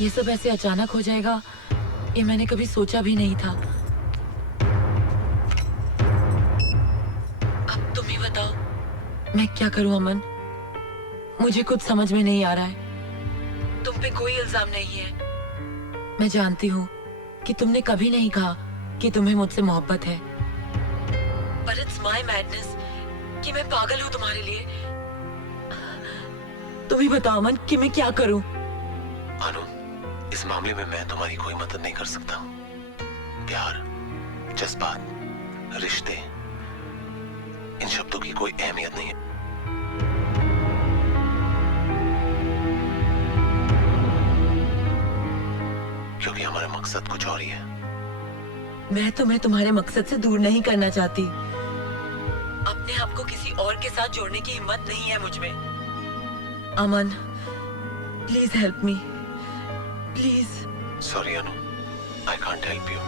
ये सब ऐसे अचानक हो जाएगा ये मैंने कभी सोचा भी नहीं था। अब तुम ही बताओ मैं क्या करूं अमन, मुझे कुछ समझ में नहीं आ रहा है। तुम पे कोई इल्जाम नहीं है, मैं जानती हूँ कि तुमने कभी नहीं कहा कि तुम्हें मुझसे मोहब्बत है, पर इट्स माय मैडनेस कि मैं पागल हूँ तुम्हारे लिए। तुम ही बताओ अमन कि मैं क्या करूं। अनु, इस मामले में मैं तुम्हारी कोई मदद नहीं कर सकता। प्यार, जज्बात, रिश्ते, इन शब्दों की कोई अहमियत नहीं है। क्योंकि हमारा मकसद कुछ और ही है। मैं तुम्हें तुम्हारे मकसद से दूर नहीं करना चाहती, अपने आप को किसी और के साथ जोड़ने की हिम्मत नहीं है मुझ में। अमन, please help me, please. Sorry Anu, I can't help you.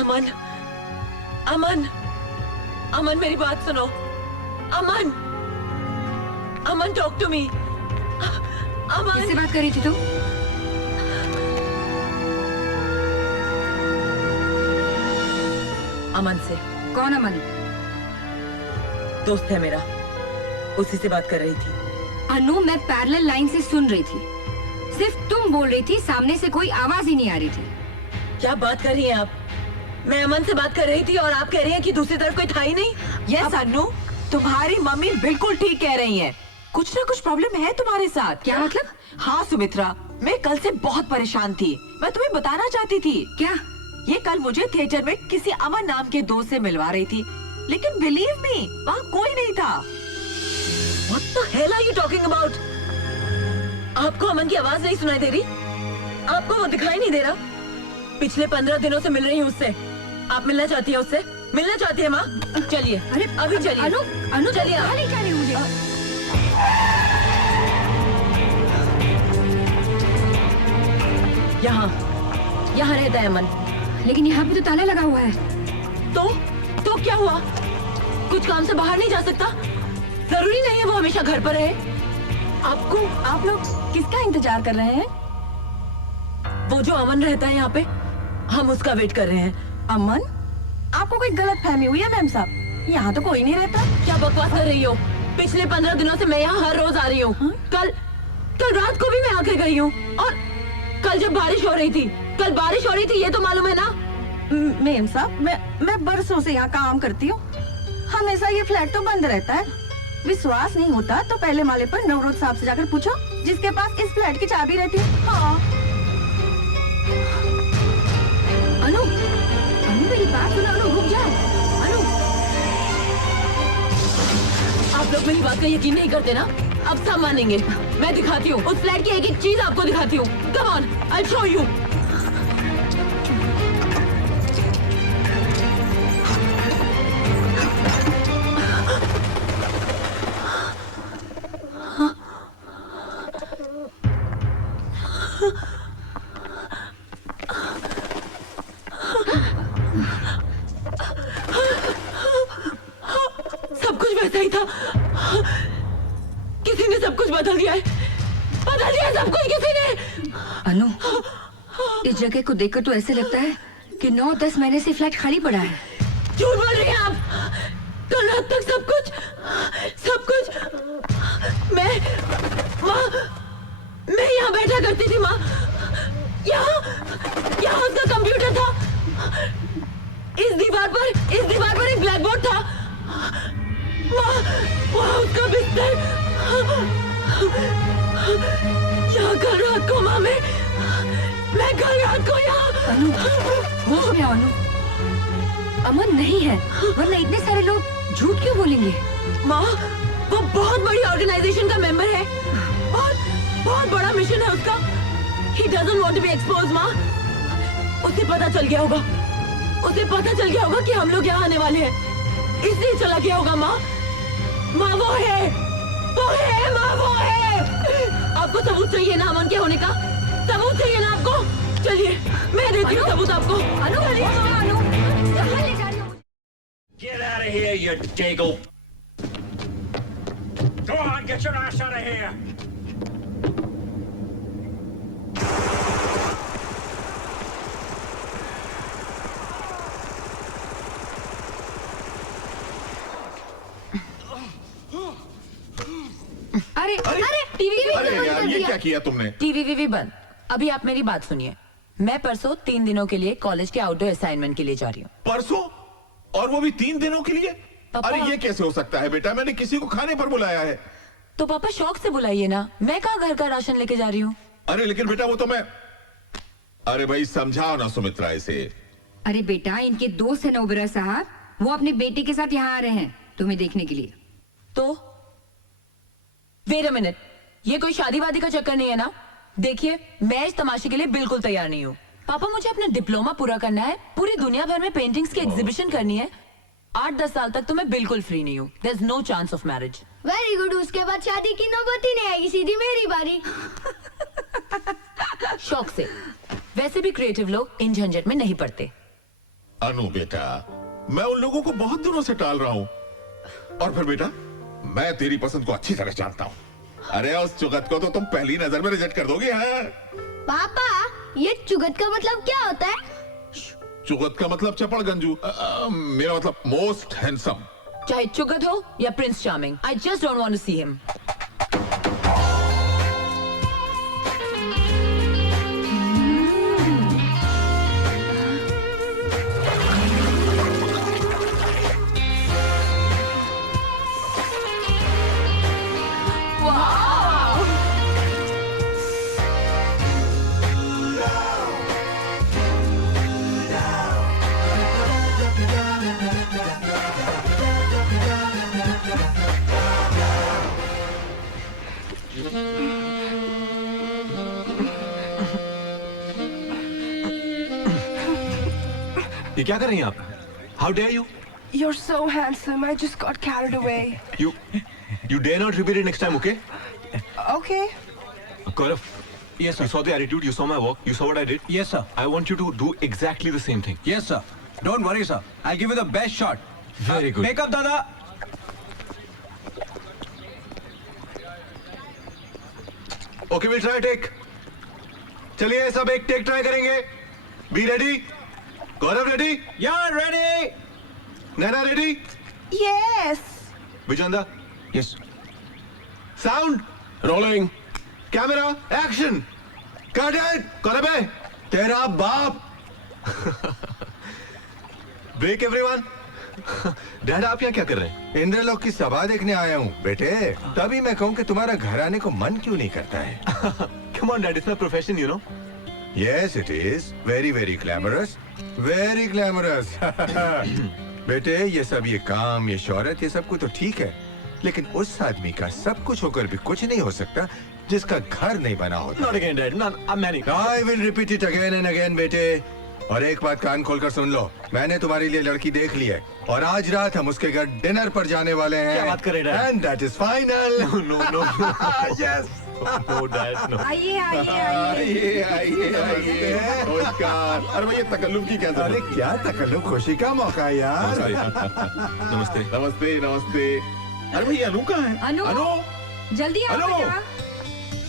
अमन, अमन, अमन मेरी बात सुनो। अमन, अमन टॉक टू मी। अमन, किससे बात कर रही थी तू? अमन से। कौन अमन? दोस्त है मेरा, उसी से बात कर रही थी। अनु, मैं पैरेलल लाइन से सुन रही थी, सिर्फ तुम बोल रही थी, सामने से कोई आवाज ही नहीं आ रही थी। क्या बात कर रही हैं आप? मैं अमन से बात कर रही थी और आप कह रही हैं कि दूसरी तरफ कोई था ही नहीं। यस अनु, तुम्हारी मम्मी बिल्कुल ठीक कह रही हैं। कुछ ना कुछ प्रॉब्लम है तुम्हारे साथ। क्या मतलब? हाँ सुमित्रा, मैं कल से बहुत परेशान थी। मैं तुम्हें बताना चाहती थी। क्या? ये कल मुझे थिएटर में किसी अमन नाम के दोस्त से मिलवा रही थी, लेकिन बिलीव मी वहाँ कोई नहीं था। What the hell are you talking about? आपको अमन की आवाज नहीं सुनाई दे रही? आपको वो दिखाई नहीं दे रहा? पिछले 15 दिनों से मिल रही हूँ उससे। आप मिलना चाहती हैं उससे? मिलना चाहती है माँ? चलिए, अरे अभी चलिए। अनु, अनु चलिए। कहाँ ले जा रही हो मुझे? यहाँ रहता है अमन। लेकिन यहाँ पे तो ताला लगा हुआ है। तो क्या हुआ? कुछ काम से बाहर नहीं जा सकता? जरूरी नहीं है वो हमेशा घर पर रहे। आप लोग किसका इंतजार कर रहे हैं? वो जो अमन रहता है यहाँ पे, हम उसका वेट कर रहे हैं। अमन? आपको कोई गलत फहमी हुई है मैम साहब? यहाँ तो कोई नहीं रहता। क्या बकवास कर रही हो? पिछले 15 दिनों से मैं यहाँ हर रोज आ रही हूँ। कल रात को भी मैं आके गई हूँ, और कल जब बारिश हो रही थी, ये तो मालूम है ना? मैम साहब, मैं बरसों से यहाँ काम करती हूँ, हमेशा ये फ्लैट तो बंद रहता है। विश्वास नहीं होता तो पहले माले पर नवरोज साहब से जाकर पूछो, जिसके पास इस फ्लैट की चाबी रहती है। हाँ। अनु, अनु मेरी बात सुनो। अनु रुक जाओ। अनु, आप लोग मेरी बात का यकीन नहीं करते ना? अब सब मानेंगे। मैं दिखाती हूँ उस फ्लैट की एक एक चीज आपको दिखाती हूँ। Come on, I show you. सब कुछ वैसा ही था। किसी ने सब कुछ बदल दिया है, बदल दिया सब कुछ किसी ने। अनु, इस जगह को देखकर तो ऐसे लगता है कि 9-10 महीने से फ्लैट खाली पड़ा है। झूठ बोल रही हैं आप। कल रात तक सब कुछ मैं यहाँ बैठा करती थी माँ। यहाँ उसका कंप्यूटर था। इस दीवार पर एक ब्लैक बोर्ड था। वहाँ उसका बिस्तर। यहाँ कल रात को माँ मैं कल रात को यहाँ। अनु, होश में आओ अनु। अमन नहीं है, वरना इतने सारे लोग झूठ क्यों बोलेंगे? माँ, वो बहुत बड़ी ऑर्गेनाइजेशन का मेंबर है। बहुत बड़ा मिशन है उसका। He doesn't want to be exposed, माँ। उसे पता चल गया होगा कि हम लोग यहाँ आने वाले हैं, इसलिए चला गया होगा माँ। माँ वो है माँ, वो है। आपको सबूत चाहिए ना अमन के होने का? सबूत चाहिए ना आपको? चलिए मैं देती हूँ सबूत आपको। अनु, अनु, कहाँ ले जा रही हो? Get out of here, you dago! Go on, get your ass out of here! कर ये दिया। क्या किया तुमने? टीवी वीवी बंद। अभी आप मेरी बात सुनिए। मैं परसों 3 दिनों के लिए कॉलेज के आउटडोर असाइनमेंट के लिए जा रही हूँ। परसों? और वो भी 3 दिनों के लिए? पापा। अरे ये कैसे हो सकता है बेटा? मैंने किसी को खाने पर बुलाया है। तो पापा शौक से बुलाइए ना, मैं कहाँ घर का राशन लेके जा रही हूँ। अरे लेकिन बेटा वो तो मैं, अरे भाई समझाओ ना सुमित्रा इसे। अरे बेटा, इनके दोस्त है ना ओबेरॉय साहब, वो अपने बेटे के साथ यहाँ आ रहे हैं तुम्हें देखने के लिए। तो वेट अ मिनट, ये कोई शादी वादी का चक्कर नहीं है ना? देखिए मैं इस तमाशे के लिए बिल्कुल तैयार नहीं हूँ। पापा मुझे अपना डिप्लोमा पूरा करना है, पूरी दुनिया भर में पेंटिंग्स की एग्जीबिशन करनी है। 8-10 साल तक तो मैं बिल्कुल फ्री नहीं हूँ। There is no chance of marriage. Very good, उसके बाद शादी की नौबत ही नहीं आएगी, सीधी मेरी बारी। शौक से। वैसे भी क्रिएटिव लोग इन झंझट में नहीं पड़ते। अनु बेटा, मैं उन लोगों को बहुत दिनों से टाल रहा हूँ। और फिर बेटा, मैं तेरी पसंद को अच्छी तरह जानता हूँ। अरे उस चुगत को तो तुम पहली नजर में रिजेक्ट कर दोगे। हाँ? पापा, ये चुगत का मतलब क्या होता है? चुगत का मतलब चपड़ गंजू। मेरा मतलब मोस्ट हैंडसम। चाहे चुगत हो या prince charming, I just don't want to see him. ये क्या कर रही हैं आप? How dare you? You're so handsome. I just got carried away. You dare not repeat it next time, okay? Okay. Gaurav. Yes, sir. You saw the attitude. You saw my work. You saw what I did. Yes, sir. I want you to do exactly the same thing. Yes, sir. Don't worry, sir. I'll give you the best shot. Very good. Make up, Dada. Okay, we'll try a take. चलिए सब एक take try करेंगे. Be ready. Gaurav ready? Yeah, ready. Naina ready? Yes. Vijanda. Yes. Sound. Rolling. Camera. Action. Cut it. Gaurav है. तेरा बाप. Break everyone. Dad आप यहाँ क्या कर रहे हैं? इंद्रलोक की सभा देखने आया हूँ बेटे। तभी मैं कहूँ कि तुम्हारा घर आने को मन क्यों नहीं करता है? Come on, Dad. It's my profession, you know. Yes, it is. Very, very glamorous. Very glamorous. बेटे ये सब ये काम ये शोहरत ये सब कुछ तो ठीक है, लेकिन उस आदमी का सब कुछ होकर भी कुछ नहीं हो सकता जिसका घर नहीं बना होता। Not again, Dad. Not. I'm married. I will repeat it again and again बेटे। और एक बात कान खोलकर सुन लो, मैंने तुम्हारे लिए लड़की देख ली है और आज रात हम उसके घर डिनर पर जाने वाले हैं। क्या बात कर रहे हैं, Dad? And that is final. No. Yes. No, Dad. No. आइए आइए आइए। आइए। नमस्कार। अरे भाई ये तकल्लुफ की क्या अरे जरूरत? क्या तकल्लुफ, खुशी का मौका है यार। नमस्ते. नमस्ते नमस्ते। अरे भाई ये अनु कहाँ है? अनु। जल्दी आओ अनु। बेटा।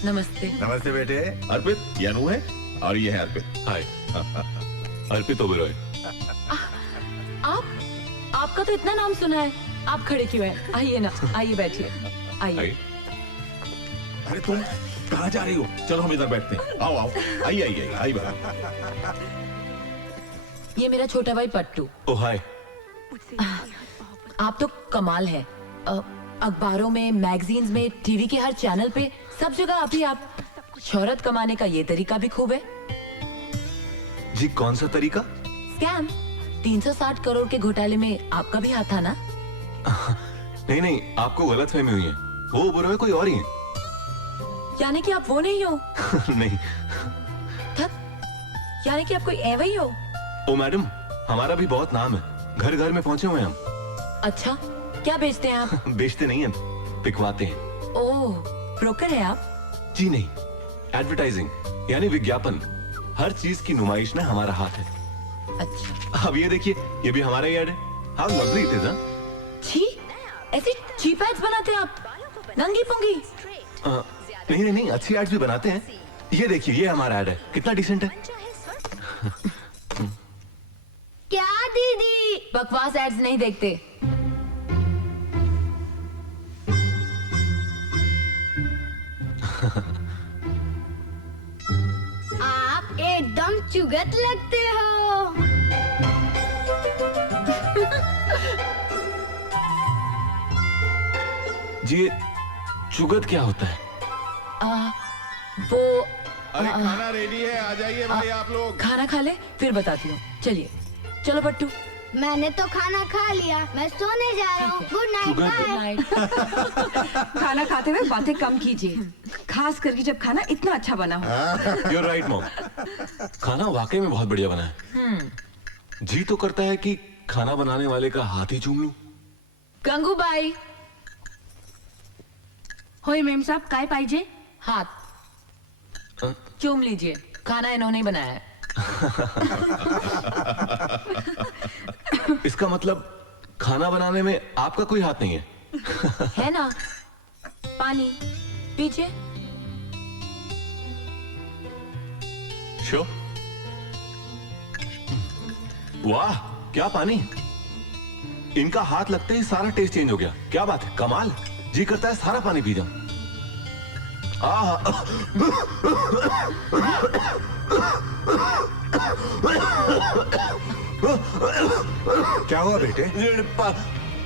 नमस्ते। नमस्ते बेटे। अर्पित, ये अनु है और ये है अर्पित। हाय. अर्पित ओबेरॉय. आपका तो इतना नाम सुना है, आप खड़े क्यों हैं? आइए ना, आइए बैठिए, आइए। अरे तुम कहाँ जा रही हो? चलो हम इधर बैठते हैं। आओ आओ, आइए बाबा। ये मेरा छोटा भाई पट्टू। Oh hi. आप तो कमाल है। अखबारों में, मैगजीन्स में, टीवी के हर चैनल पे, सब जगह आप ही आप। शोहरत कमाने का ये तरीका भी खूब है। जी कौन सा तरीका? स्कैम। 360 करोड़ के घोटाले में आपका भी हाथ था ना? नहीं आपको गलत फहमी हुई है. वो ओबेरॉय कोई और ही है. यानी कि आप वो नहीं हो? नहीं. यानी कि आप कोई ऐवा ही हो? ओ मैडम, हमारा भी बहुत नाम है. घर घर में पहुंचे हुए हैं हम. अच्छा, क्या बेचते हैं आप? बेचते नहीं हैं, बिकवाते हैं. ओह, ब्रोकर है आप? जी नहीं, एडवर्टाइजिंग यानी विज्ञापन. हर चीज की नुमाइश में हमारा हाथ है. अच्छा। अब ये देखिए, ये भी हमारा ही ऐड है. How lovely it is. छी, ऐसे चीप एड्स बनाते हैं आप? नंगी पुंगी। नहीं अच्छी एड्स भी बनाते हैं. ये देखिए, ये हमारा ऐड है. कितना डिसेंट है. क्या दीदी? बकवास एड्स नहीं देखते। चुगत लगते हो। जी चुगत क्या होता है? वो अरे खाना रेडी है, आ जाइए भाई आप लोग। खाना खा ले फिर बताती हूँ। चलिए चलो पट्टू। मैंने तो खाना खा लिया, मैं सोने जा रहा हूँ। Good night, bye. खाना खाते हुए बातें कम कीजिए, खास करके जब खाना इतना अच्छा बना हो। You're right, mom. खाना वाकई में बहुत बढ़िया बना है। जी तो करता है कि खाना बनाने वाले का हाथ ही चूम लूं। गंगूबाई। होय मेम साहब, काय पाहिजे? हाथ चूम लीजिए, खाना इन्होंने ही बनाया है। इसका मतलब खाना बनाने में आपका कोई हाथ नहीं है? है ना? पानी पीछे। शो वाह क्या पानी! इनका हाथ लगते ही सारा टेस्ट चेंज हो गया। क्या बात है, कमाल। जी करता है सारा पानी पी जाऊं। क्या हुआ बेटे?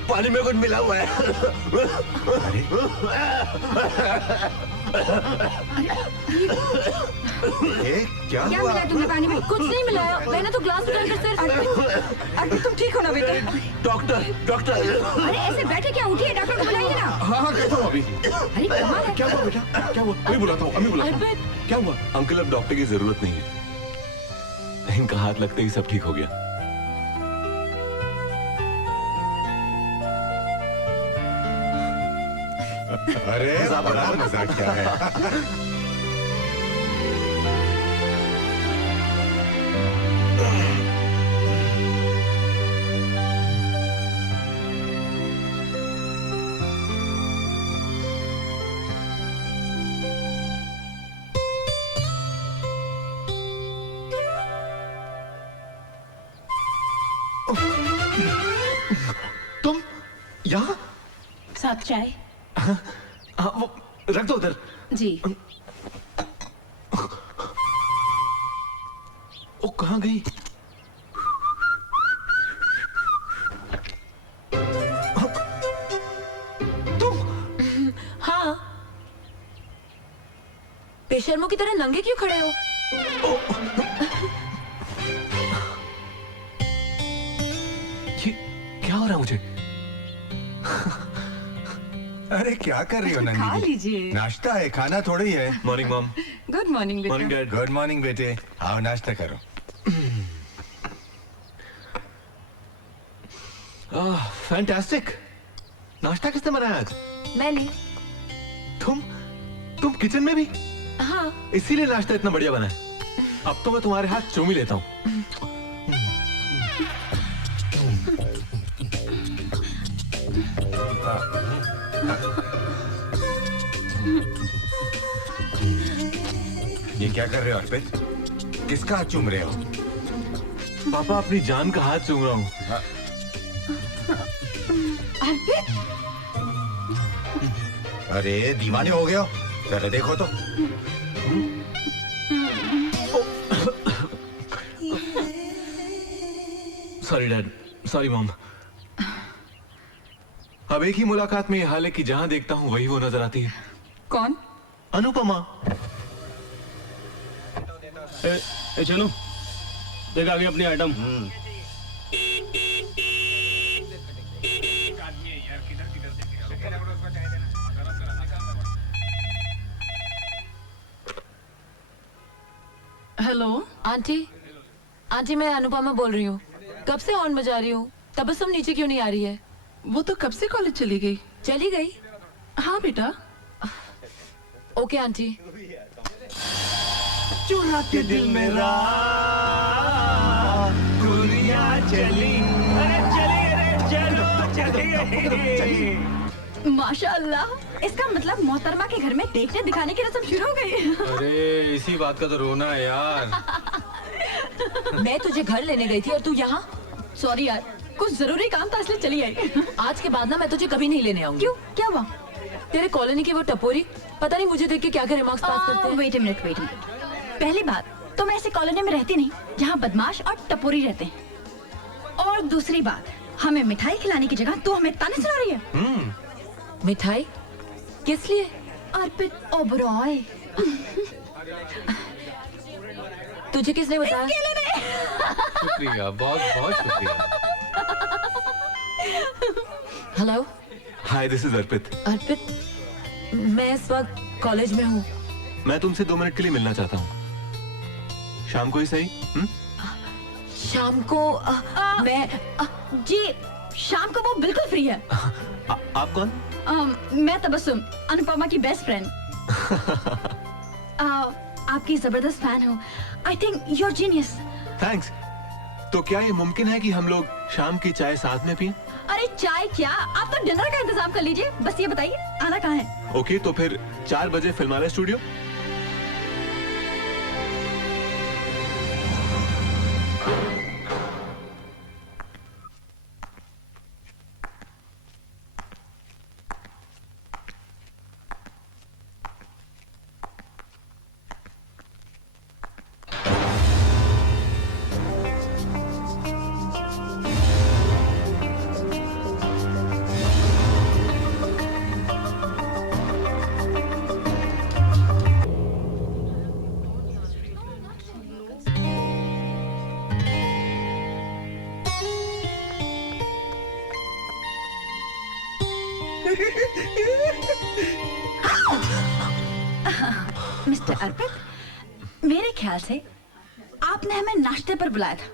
पानी में कुछ मिला हुआ है। अरे क्या क्या हुआ? मिला तुम्हें पानी में? कुछ नहीं मिलाया, मैंने तो ग्लास उठाकर सिर्फ। अरे तुम ठीक हो ना बेटे? डॉक्टर अरे ऐसे बैठे क्या, उठिए, डॉक्टर को बुलाइए ना। हाँ कैसा हुआ अभी? अरे कमाल है। क्या हुआ बेटा, क्या हुआ? अभी बुलाता हूँ, अभी बुलाता हूँ। क्या हुआ? अंकल अब डॉक्टर की जरूरत नहीं है। इनका हाथ लगते ही सब ठीक हो गया। अरे बड़ा मजाक क्या है? तुम यहाँ? साथ चाय? हाँ, वो रख दो उधर। जी। वो कहाँ गई? तुम? हाँ। बेशर्मों की तरह नंगे क्यों खड़े हो? ये क्या हो रहा है मुझे? अरे क्या कर रही हो नंदी? खा लीजिए। नाश्ता है, खाना थोड़ी है। Morning mom. Good morning morning बेटा। डैड। गुड मॉर्निंग बेटे, आओ नाश्ता करो। फैंटास्टिक। नाश्ता किसने बनाया आज? मैंने। तुम किचन में भी? हाँ। इसीलिए नाश्ता इतना बढ़िया बना है। अब तो मैं तुम्हारे हाथ चूम ही लेता हूँ। ये क्या कर रहे हो अर्पित? किसका हाथ चूम रहे हो? पापा अपनी जान का हाथ चूम रहा हूँ। अर्पित, अरे दीवाने हो गए हो? जरा देखो तो। Sorry dad, sorry mom. अब एक ही मुलाकात में ये हाल है कि जहां देखता हूँ वही वो नजर आती है। कौन? अनुपमा। चलो देख आगे अपनी आइटम। हेलो आंटी, आंटी मैं अनुपमा बोल रही हूँ। कब से हॉर्न बजा रही हूँ, तबस्सुम नीचे क्यों नहीं आ रही है? वो तो कब से कॉलेज चली गई। चली गई? हाँ बेटा। Okay aunty. चुरा के दिल मेरा दुनिया चली, अरे चली अरे चलो चली। माशाअल्लाह, इसका मतलब मोहतरमा के घर में देखने दिखाने की रस्म शुरू हो गई। अरे इसी बात का तो रोना है यार। मैं तुझे घर लेने गई थी और तू यहाँ? सॉरी यार, कुछ जरूरी काम था इसलिए चली आई। आज के बाद ना मैं तुझे कभी नहीं लेने आऊंगी। क्यों, क्या हुआ? तेरे कॉलोनी की वो टपोरी पता नहीं मुझे देख के क्या क्या रिमार्क्स पास करते हैं। Wait a minute, wait. पहली बात तो मैं ऐसे ऐसी कॉलोनी में रहती नहीं जहाँ बदमाश और टपोरी रहते हैं। और दूसरी बात, हमें मिठाई खिलाने की जगह तू हमें ताने सुना रही है। मिठाई किस लिए? अर्पित ओबरॉय। तुझे किसने बताया? शुक्रिया, बहुत बहुत शुक्रिया। हेलो, हाय, दिस इज अर्पित। अर्पित, मैं इस वक्त कॉलेज में हूँ। मैं तुमसे 2 मिनट के लिए मिलना चाहता हूँ। शाम को ही सही? शाम को मैं जी, शाम को वो बिल्कुल फ्री है। आप कौन? मैं तबस्सुम, अनुपमा की बेस्ट फ्रेंड। आपकी जबरदस्त फैन हूँ। I think you are genius. Thanks. तो क्या ये मुमकिन है कि हम लोग शाम की चाय साथ में पिएं? अरे चाय क्या, आप तो डिनर का इंतजाम कर लीजिए। बस ये बताइए आना कहाँ है? ओके, तो फिर 4 बजे फिल्मालय स्टूडियो। मिस्टर अर्पित, मेरे ख्याल से आपने हमें नाश्ते पर बुलाया था,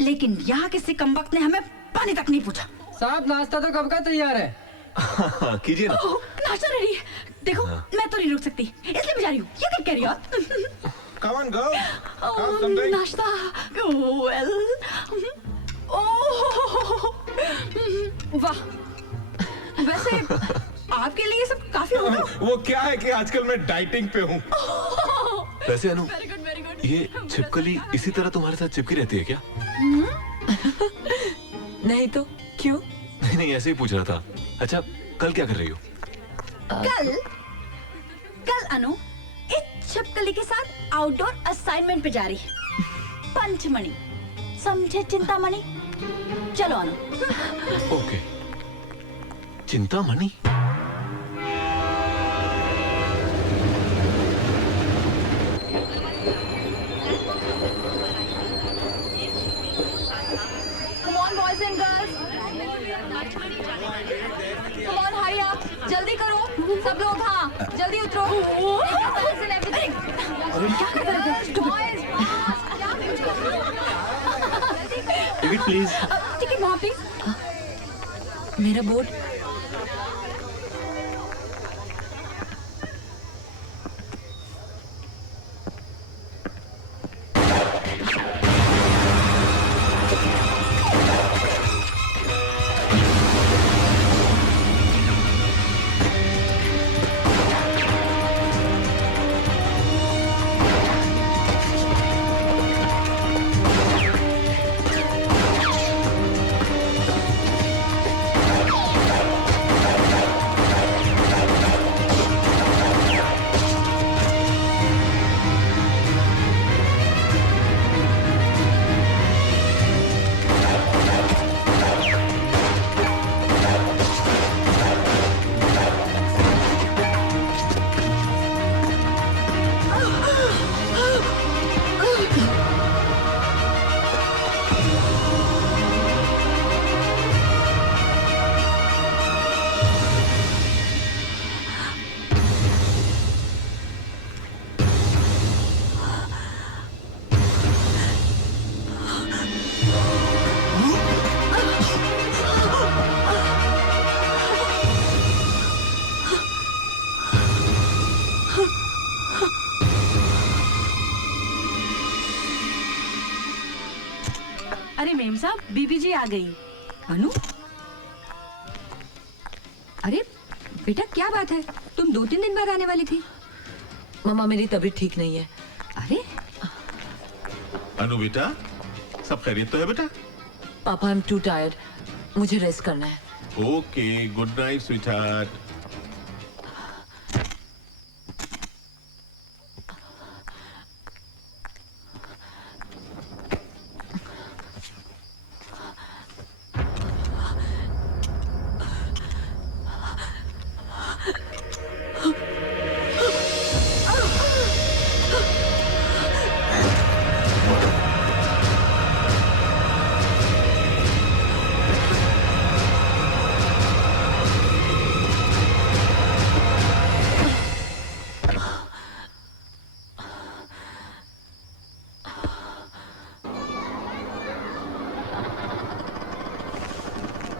लेकिन यहाँ किसी कमबख्त ने हमें पानी तक नहीं पूछा। साहब, नाश्ता तो कब का तैयार है? कीजिए ना। ओह, नाश्ता रेडी है। देखो, मैं तो नहीं रुक सकती, इसलिए मैं जा रही हूँ। You can carry on. Come on, girl. नाश्ता। Well, ओह, वाह। वैसे आपके लिए ये सब काफी होगा। वो क्या है कि आजकल मैं डाइटिंग पे हूँ। वैसे अनु, Very good, very good. ये छिपकली इसी तरह तुम्हारे साथ चिपकी रहती है क्या? नहीं तो क्यों? नहीं नहीं, ऐसे ही पूछ रहा था। अच्छा, कल क्या कर रही हो? कल अनु इस छिपकली के साथ आउटडोर असाइनमेंट पे जा रही है। पंचमणि, समझे चिंतामणि? चलो Anu. Okay. Chintamani? Come on boys and girls. Come on, hurry up. जल्दी करो। सब लोग हाँ, जल्दी उतरो। क्या कर रहे थे? Boys, ticket please. टिकट वहाँ प्लीज। मेरा बोर्ड। अरे मेम साहब, बीबी जी आ गई। अनु, अरे बेटा क्या बात है? तुम 2-3 दिन बाद आने वाली थी। मम्मा, मेरी तबीयत ठीक नहीं है। अरे अनु बेटा, सब खैरियत तो है बेटा? पापा, आई एम टू टायर्ड, मुझे रेस्ट करना है। Okay, good night sweetheart.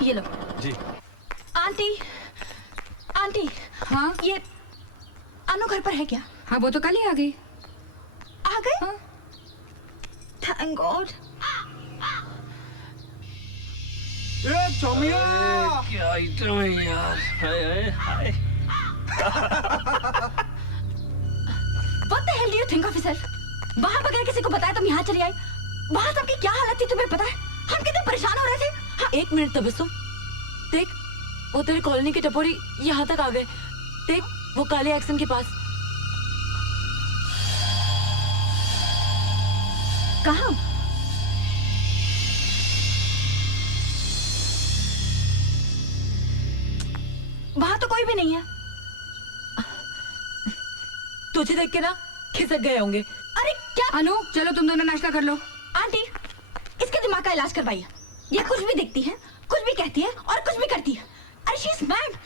ये लो। जी। आंटी आंटी, हाँ ये अनु घर पर है क्या? हाँ, वो तो कल ही आ गई। आ गए? हाँ। Thank God. क्या आइटम है यार। हाय हाय हाय। What the hell do you think of yourself? वहाँ बगैर किसी को बताया तुम यहाँ चली आई। वहाँ सबकी क्या हालत थी तुम्हें पता है? हम कितने परेशान हो रहे थे। हाँ, 1 मिनट तबस्सुम, देख वो तेरे कॉलोनी के टपोरी यहाँ तक आ गए। देख वो काले एक्शन के पास। कहाँ? वहाँ तो कोई भी नहीं है। तुझे देख के ना खिसक गए होंगे। अरे क्या? अनु, चलो तुम दोनों नाश्ता कर लो। आंटी, इसके दिमाग का इलाज करवाइए। ये कुछ भी दिखती है, कुछ भी कहती है और कुछ भी करती है। अरे शी इज मैड,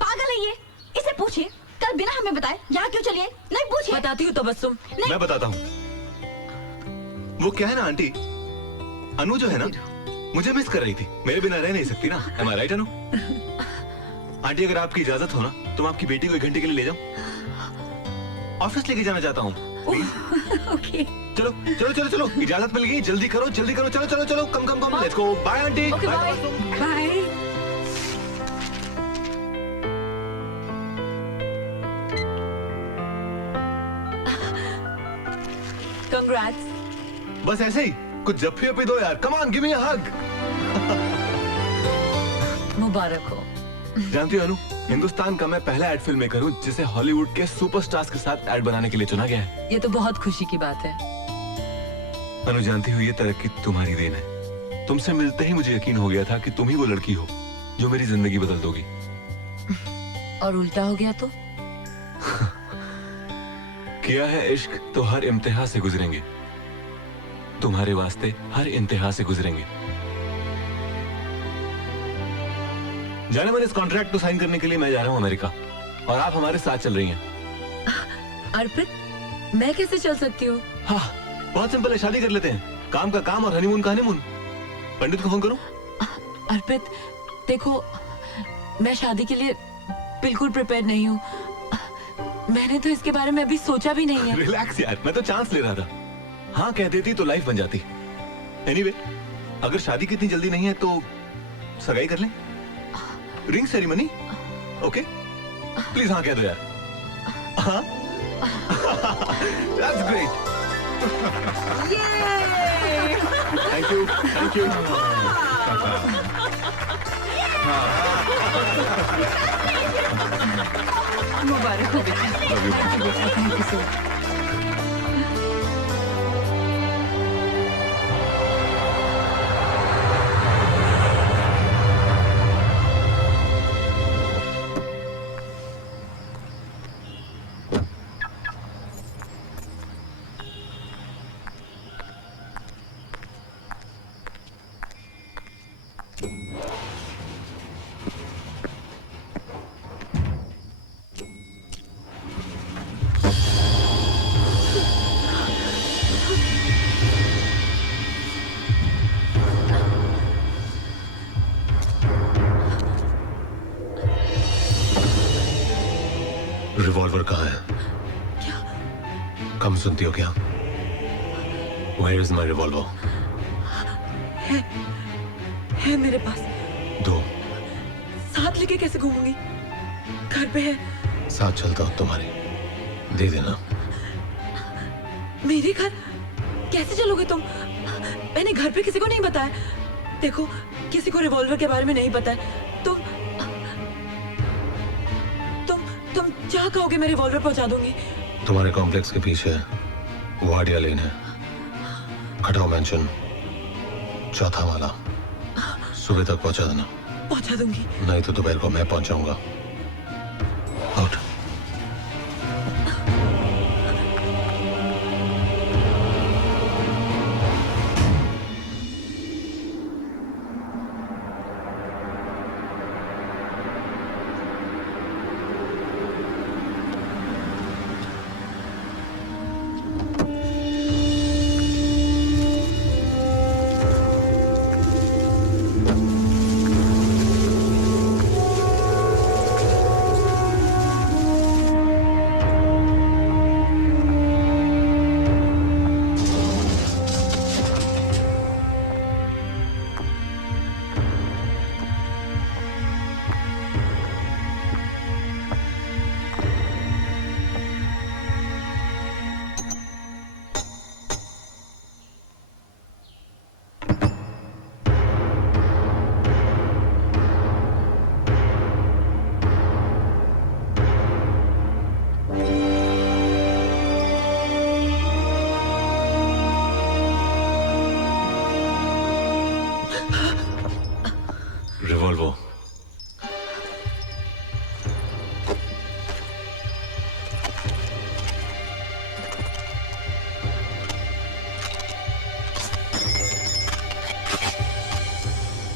पागल है ये। इसे पूछिए कल बिना हमें बताए यहाँ क्यों चली आई। नहीं पूछिए। बताती हूँ तबस्सुम। मैं बताता हूँ। वो क्या है ना आंटी, अनु जो है ना मुझे मिस कर रही थी। मेरे बिना रह नहीं सकती ना। Am I right, Anu? Aunty अगर आपकी इजाजत हो ना तो मैं आपकी बेटी को 1 घंटे के लिए ले जाऊं। ऑफिस लेके जाना चाहता हूँ। ओके। चलो चलो चलो चलो, इजाजत मिल गई। जल्दी करो जल्दी करो। चलो चलो चलो, come come come. Let's go. Bye aunty. Okay, bye. Bye. Congrats. बस ऐसे ही कुछ जफ्फी वफ्फी दो यार। कम ऑन, गिव मी अ हग। मुबारक हो। जानती हो अनु, हिंदुस्तान का मैं पहला एड फिल्म मेकर हूँ जिसे हॉलीवुड के सुपरस्टार्स के साथ एड बनाने के लिए चुना गया है। ये तो बहुत खुशी की बात है। अनु जानती हो, ये तरक्की तुम्हारी देन है। तुमसे मिलते ही मुझे यकीन हो गया था कि तुम ही वो लड़की हो जो मेरी जिंदगी बदल दोगी। और उल्टा हो गया तो? किया है इश्क तो हर इम्तिहा से गुजरेंगे। तुम्हारे वास्ते हर इंतहा से गुजरेंगे। जाने मन, इस कॉन्ट्रैक्ट को साइन करने के लिए मैं जा रहा हूँ अमेरिका और आप हमारे साथ चल रही हैं। अर्पित, मैं कैसे चल सकती हूँ? हाँ, बहुत सिंपल है। शादी कर लेते हैं। काम का काम और हनीमून का हनीमून। पंडित को फोन करूं? अर्पित देखो, मैं शादी के लिए बिल्कुल प्रिपेयर नहीं हूँ। मैंने तो इसके बारे में अभी सोचा भी नहीं है। रिलैक्स यार, मैं तो चांस ले रहा था। हाँ कह देती तो लाइफ बन जाती। एनीवे, अगर शादी की इतनी जल्दी नहीं है तो सगाई कर लें। Ring ceremony. ओके, प्लीज हाँ कह दो यार। हाँ, that's great. Thank you thank you. मुबारक हो बेटा। Thank you so much. Revolver कहाँ है? कम सुनती हो क्या? Where is my revolver? है मेरे पास। दो। साथ लेके कैसे घूमूंगी? घर पे है। साथ चलता हूँ तुम्हारे। दे देना। मेरे घर कैसे चलोगे तुम? मैंने घर पे किसी को नहीं बताया। देखो, किसी को रिवॉल्वर के बारे में नहीं पता है। तुम जहाँ कहोगे मैं रिवॉल्वर पहुंचा दूंगी। तुम्हारे कॉम्प्लेक्स के पीछे वाडिया लेन है, खटाव मेंशन, 4था माला। सुबह तक पहुंचा देना। पहुंचा दूंगी। नहीं तो दोपहर को मैं पहुंचाऊंगा। आउट।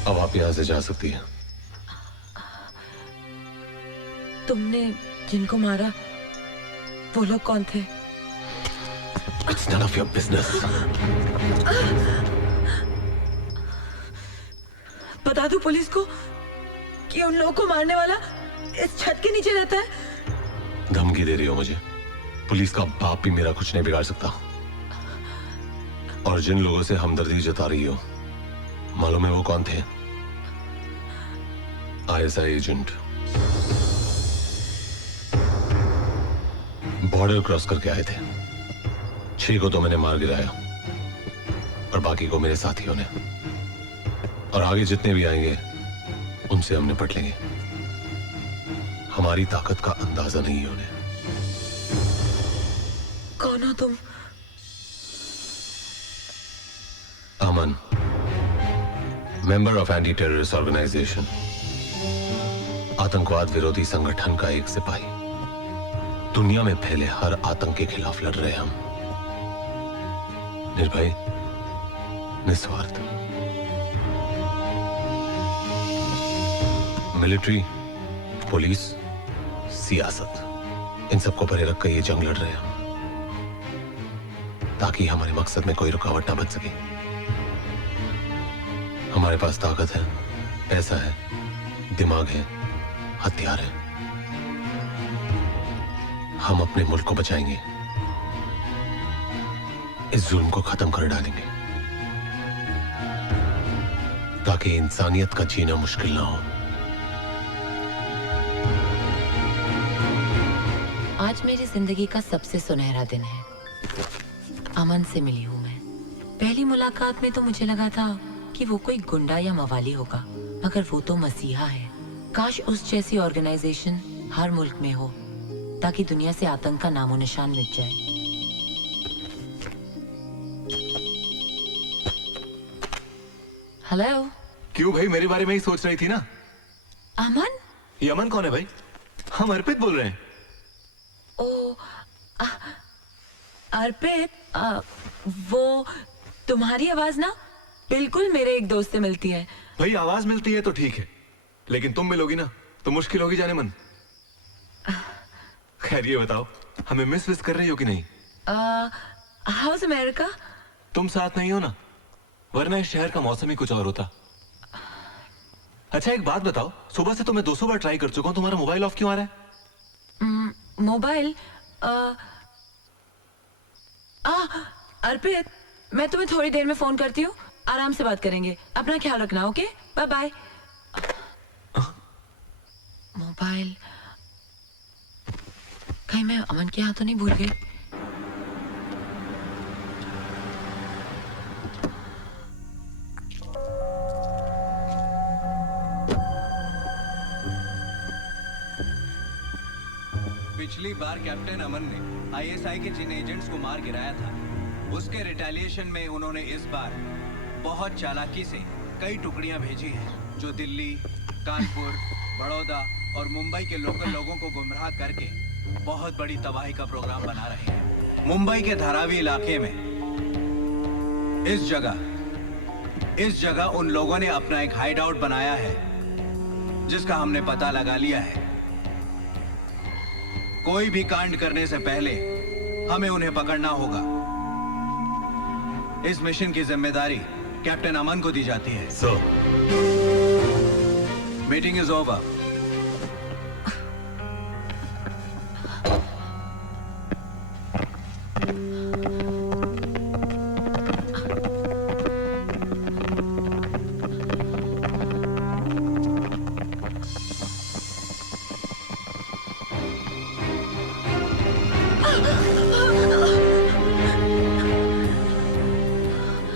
अब आप यहां से जा सकती हैं। तुमने जिनको मारा वो लोग कौन थे? It's none of your business. बता दूं पुलिस को कि उन लोगों को मारने वाला इस छत के नीचे रहता है? धमकी दे रही हो मुझे? पुलिस का बाप भी मेरा कुछ नहीं बिगाड़ सकता। और जिन लोगों से हमदर्दी जता रही हो, मालूम है वो कौन थे? ISI agent. बॉर्डर क्रॉस करके आए थे। 6 को तो मैंने मार गिराया और बाकी को मेरे साथियों ने। और आगे जितने भी आएंगे उनसे हम निपट लेंगे। हमारी ताकत का अंदाजा नहीं है उन्हें। कौन हो तुम? Aman, member of anti terrorist organisation, आतंकवाद विरोधी संगठन का एक सिपाही। दुनिया में फैले हर आतंक के खिलाफ लड़ रहे हम, निर्भय, निस्वार्थ। मिलिट्री, पुलिस, सियासत, इन सबको परे रखकर ये जंग लड़ रहे हैं ताकि हमारे मकसद में कोई रुकावट ना बन सके। हमारे पास ताकत है, पैसा है, दिमाग है, हथियार है। हम अपने मुल्क को बचाएंगे, इस जुल्म को खत्म कर डालेंगे ताकि इंसानियत का जीना मुश्किल ना हो। आज मेरी जिंदगी का सबसे सुनहरा दिन है। अमन से मिली हूँ मैं। पहली मुलाकात में तो मुझे लगा था कि वो कोई गुंडा या मवाली होगा, मगर वो तो मसीहा है। काश उस जैसी ऑर्गेनाइजेशन हर मुल्क में हो ताकि दुनिया से आतंक का नामो निशान मिट जाए। हेलो। क्यों भाई, मेरे बारे में ही सोच रही थी ना? अमन? ये अमन कौन है भाई? हम अर्पित बोल रहे हैं। ओ, अर्पित, वो तुम्हारी आवाज ना बिल्कुल मेरे एक दोस्त से मिलती है। भाई आवाज मिलती है तो ठीक है, लेकिन तुम मिलोगी ना तो मुश्किल होगी जाने मन। खैर ये बताओ, हमें मिस विस कर रही हो कि नहीं? House America? तुम साथ नहीं हो ना, वरना इस शहर का मौसम ही कुछ और होता। अच्छा एक बात बताओ, सुबह से तो मैं 200 बार ट्राई कर चुका हूँ, तुम्हारा मोबाइल ऑफ क्यों आ रहा है? मोबाइल? अर्पित, मैं तुम्हें थोड़ी देर में फोन करती हूँ, आराम से बात करेंगे। अपना ख्याल रखना, ओके? Bye bye. मोबाइल कहीं मैं अमन के यहाँ तो नहीं भूल गई? पिछली बार कैप्टन अमन ने ISI के जिन एजेंट्स को मार गिराया था, उसके रिटेलिएशन में उन्होंने इस बार बहुत चालाकी से कई टुकड़ियां भेजी हैं जो दिल्ली, कानपुर, बड़ौदा और मुंबई के लोकल लोगों को गुमराह करके बहुत बड़ी तबाही का प्रोग्राम बना रहे हैं। मुंबई के धारावी इलाके में इस जगह उन लोगों ने अपना एक हाइड आउट बनाया है जिसका हमने पता लगा लिया है। कोई भी कांड करने से पहले हमें उन्हें पकड़ना होगा। इस मिशन की जिम्मेदारी कैप्टन अमन को दी जाती है। Sir, meeting is over.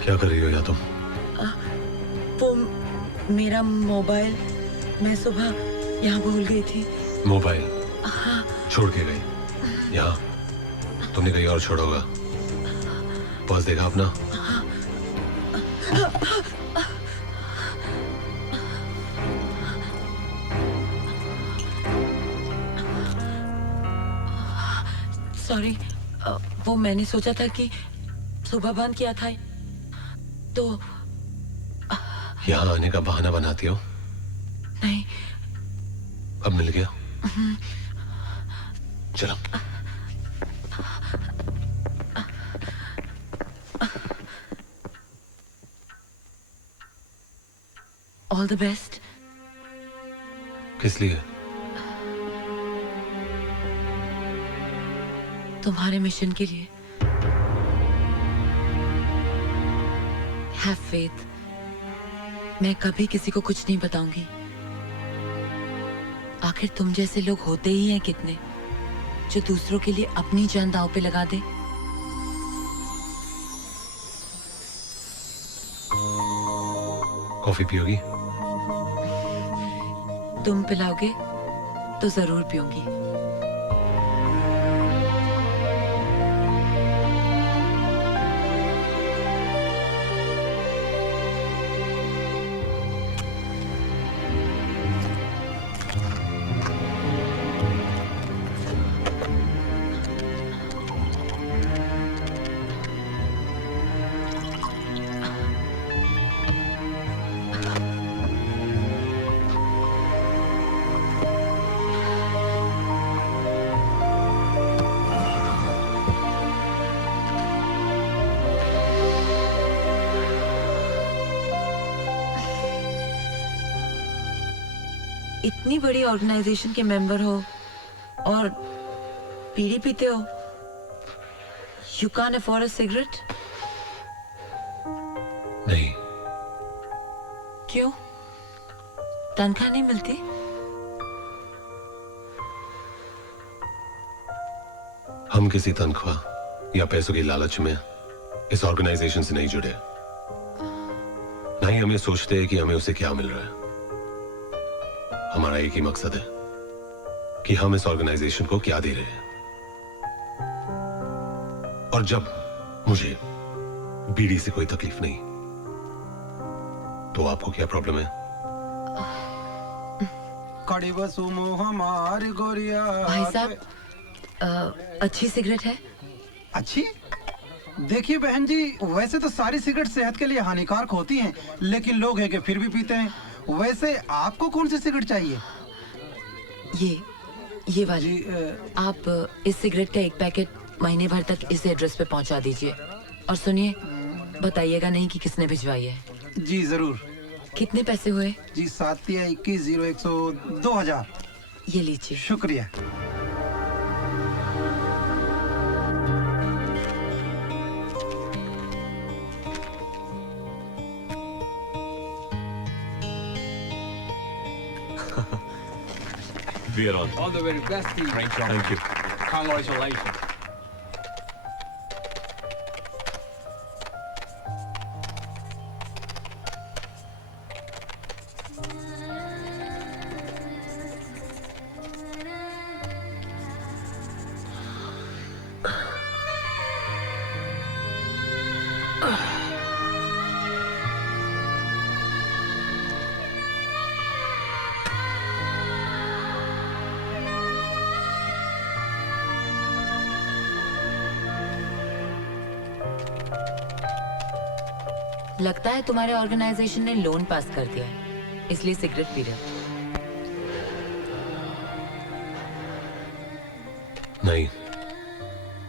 क्या कर रही हो या तुम? वो मेरा मोबाइल मैं सुबह यहाँ भूल गई थी। मोबाइल? हाँ। छोड़ के गई यहाँ? तुमने कहीं और छोड़ा होगा। पास देखा अपना? सॉरी, वो मैंने सोचा था कि सुबह बंद किया था तो यहाँ आने का बहाना बनाती हो? नहीं। अब मिल गया? चलो। All the best. किस लिए? तुम्हारे मिशन के लिए। Have faith. मैं कभी किसी को कुछ नहीं बताऊंगी। आखिर तुम जैसे लोग होते ही हैं कितने, जो दूसरों के लिए अपनी जान दांव पे लगा दे। कॉफी पियोगी? तुम पिलाओगे तो जरूर पीऊंगी। इतनी बड़ी ऑर्गेनाइजेशन के मेंबर हो और बीड़ी पीते हो। You can afford a cigarette? नहीं। क्यों? तनख्वाह नहीं मिलती? हम किसी तनख्वाह या पैसों की लालच में इस ऑर्गेनाइजेशन से नहीं जुड़े। ना ही हम ये सोचते हैं कि हमें उसे क्या मिल रहा है। हमारा एक ही मकसद है कि हम इस ऑर्गेनाइजेशन को क्या दे रहे हैं। और जब मुझे बीड़ी से कोई तकलीफ नहीं, तो आपको क्या प्रॉब्लम है? भाई साहब, अच्छी सिगरेट है? अच्छी? देखिए बहन जी, वैसे तो सारी सिगरेट सेहत के लिए हानिकारक होती हैं, लेकिन लोग हैं कि फिर भी पीते हैं। वैसे आपको कौन सी सिगरेट चाहिए? ये वाली। आप इस सिगरेट का एक पैकेट महीने भर तक इस एड्रेस पे पहुंचा दीजिए। और सुनिए, बताइएगा नहीं कि किसने भिजवाई है। जी जरूर। कितने पैसे हुए? जी 7210100 2000। ये लीजिए। शुक्रिया। We are on. All the very best to you. Thank you. Congratulations. लगता है तुम्हारे ऑर्गेनाइजेशन ने लोन पास कर दिया है, इसलिए सिगरेट पी रहे हो। नहीं,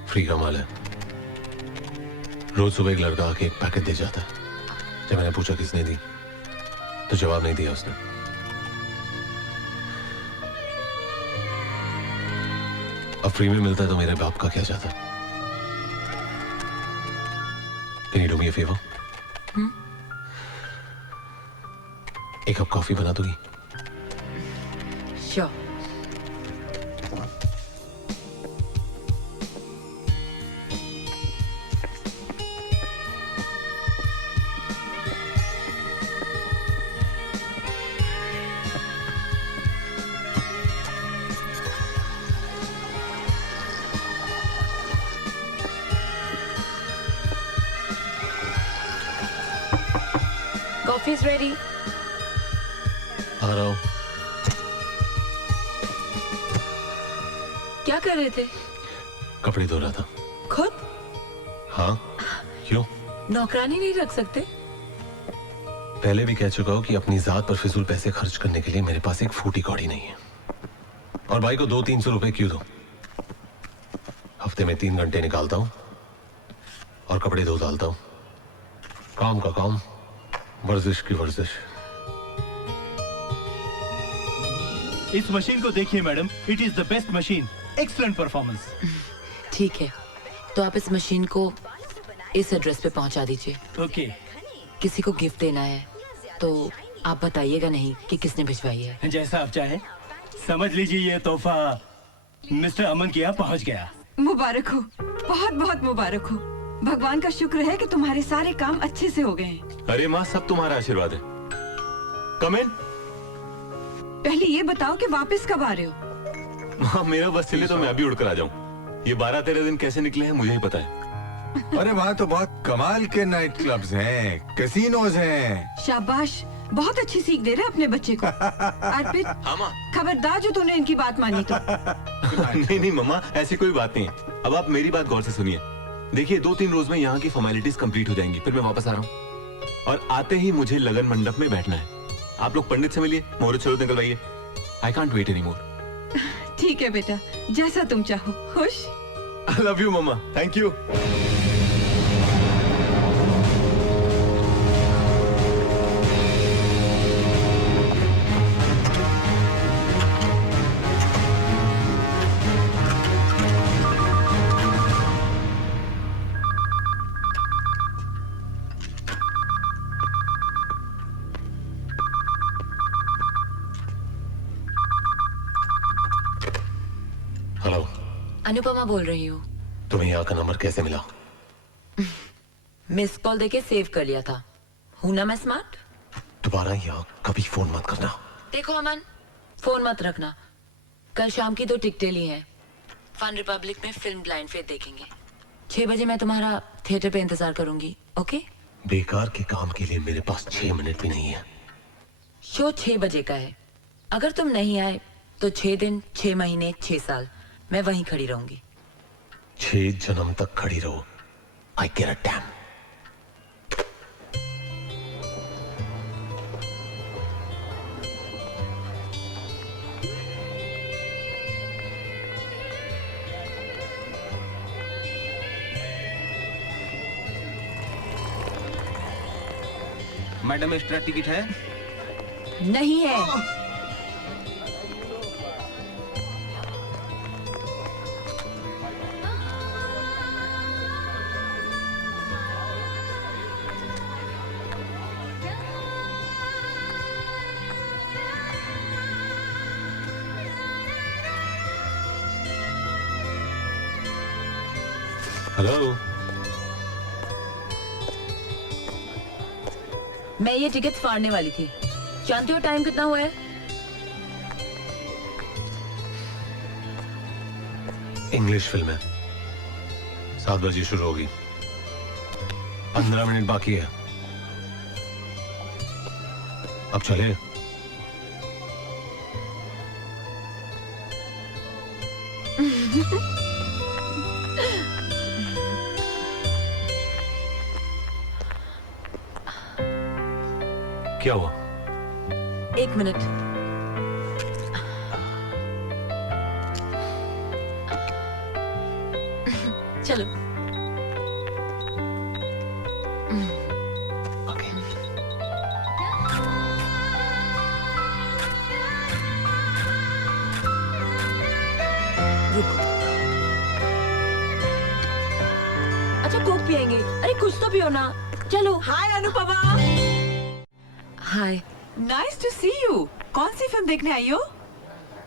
फ्री का माल है। रोज सुबह एक लड़का आके एक पैकेट दे जाता है। जब मैंने पूछा किसने दी, तो जवाब नहीं दिया उसने। अब फ्री में मिलता है तो मेरे बाप का क्या जाता? Can you do me a favor? एक कप कॉफी बना दोगी? Sure. Coffee is ready. आ रहा हूं। क्या कर रहे थे? कपड़े धो रहा था। खुद? हाँ, क्यों? नौकरानी नहीं रख सकते? पहले भी कह चुका हूं कि अपनी जात पर फिजूल पैसे खर्च करने के लिए मेरे पास एक फूटी कौड़ी नहीं है। और भाई को 200-300 रुपए क्यों दो? हफ्ते में 3 घंटे निकालता हूं और कपड़े धो डालता हूं। काम का काम, वर्जिश की वर्जिश। इस मशीन को देखिए madam, it is the best machine, excellent performance. ठीक है, तो आप इस मशीन को इस एड्रेस पे पहुंचा दीजिए। ओके। किसी को गिफ्ट देना है तो आप बताइएगा नहीं कि किसने भिजवाई है। जैसा आप चाहे। समझ लीजिए ये तोहफा मिस्टर अमन के यहाँ पहुँच गया। मुबारक हो, बहुत बहुत मुबारक हो। भगवान का शुक्र है कि तुम्हारे सारे काम अच्छे से हो गए हैं। अरे माँ, सब तुम्हारा आशीर्वाद है। कम इन। पहले ये बताओ कि वापस कब आ रहे हो? माँ, मेरा बस चले तो मैं अभी उड़कर आ जाऊँ। ये 12-13 दिन कैसे निकले हैं मुझे ही पता है। अरे वहाँ तो बहुत कमाल के नाइट क्लब्स हैं, कैसीनोज हैं। शाबाश, बहुत अच्छी सीख दे रहे अपने बच्चे को। अर्पित, हाँ माँ। खबरदार जो तूने इनकी बात मानी तो। नहीं नहीं मम्मा, ऐसी कोई बात नहीं है। अब आप मेरी बात गौर से सुनिए। देखिए, 2-3 रोज में यहाँ की फॉर्मेलिटीज कंप्लीट हो जाएंगी, फिर मैं वापस आ रहा हूँ। और आते ही मुझे लगन मंडप में बैठना है। आप लोग पंडित से मिलिए, मुहूर्त शोहरत निकलवाइए। I can't wait any more. ठीक है बेटा, जैसा तुम चाहो। खुश? I love you mama, thank you. Hello, Anupama बोल रही हूँ। तुम्हें यहाँ का नंबर कैसे मिला? मिस कॉल देके सेव कर लिया था। हूं ना मैं स्मार्ट? दोबारा यहाँ कभी फोन मत करना। देखो अमन, फोन मत रखना। कल शाम की 2 टिकटें ली हैं। फन रिपब्लिक में फिल्म ब्लाइंड फेथ देखेंगे। 6 बजे मैं तुम्हारा थिएटर पे इंतजार करूंगी। ओके? बेकार के काम के लिए मेरे पास 6 मिनट भी नहीं है। शो 6 बजे का है। अगर तुम नहीं आए तो 6 दिन, 6 महीने, 6 साल मैं वहीं खड़ी रहूंगी। 6 जन्म तक खड़ी रहो। आई केयर अ डैम। मैडम, एक्स्ट्रा टिकट है? नहीं है। हेलो, मैं ये टिकट फाड़ने वाली थी। जानते हो टाइम कितना हुआ है? इंग्लिश फिल्म है, 7 बजे शुरू होगी। 15 मिनट बाकी है। अब चले। क्या हुआ? 1 मिनट। चलो। ओके। रुको। अच्छा, कोक पिएंगे? अरे कुछ तो पियो ना। चलो। Hi Anupama. Hi. Nice to see you. कौन सी फिल्म देखने आई हो?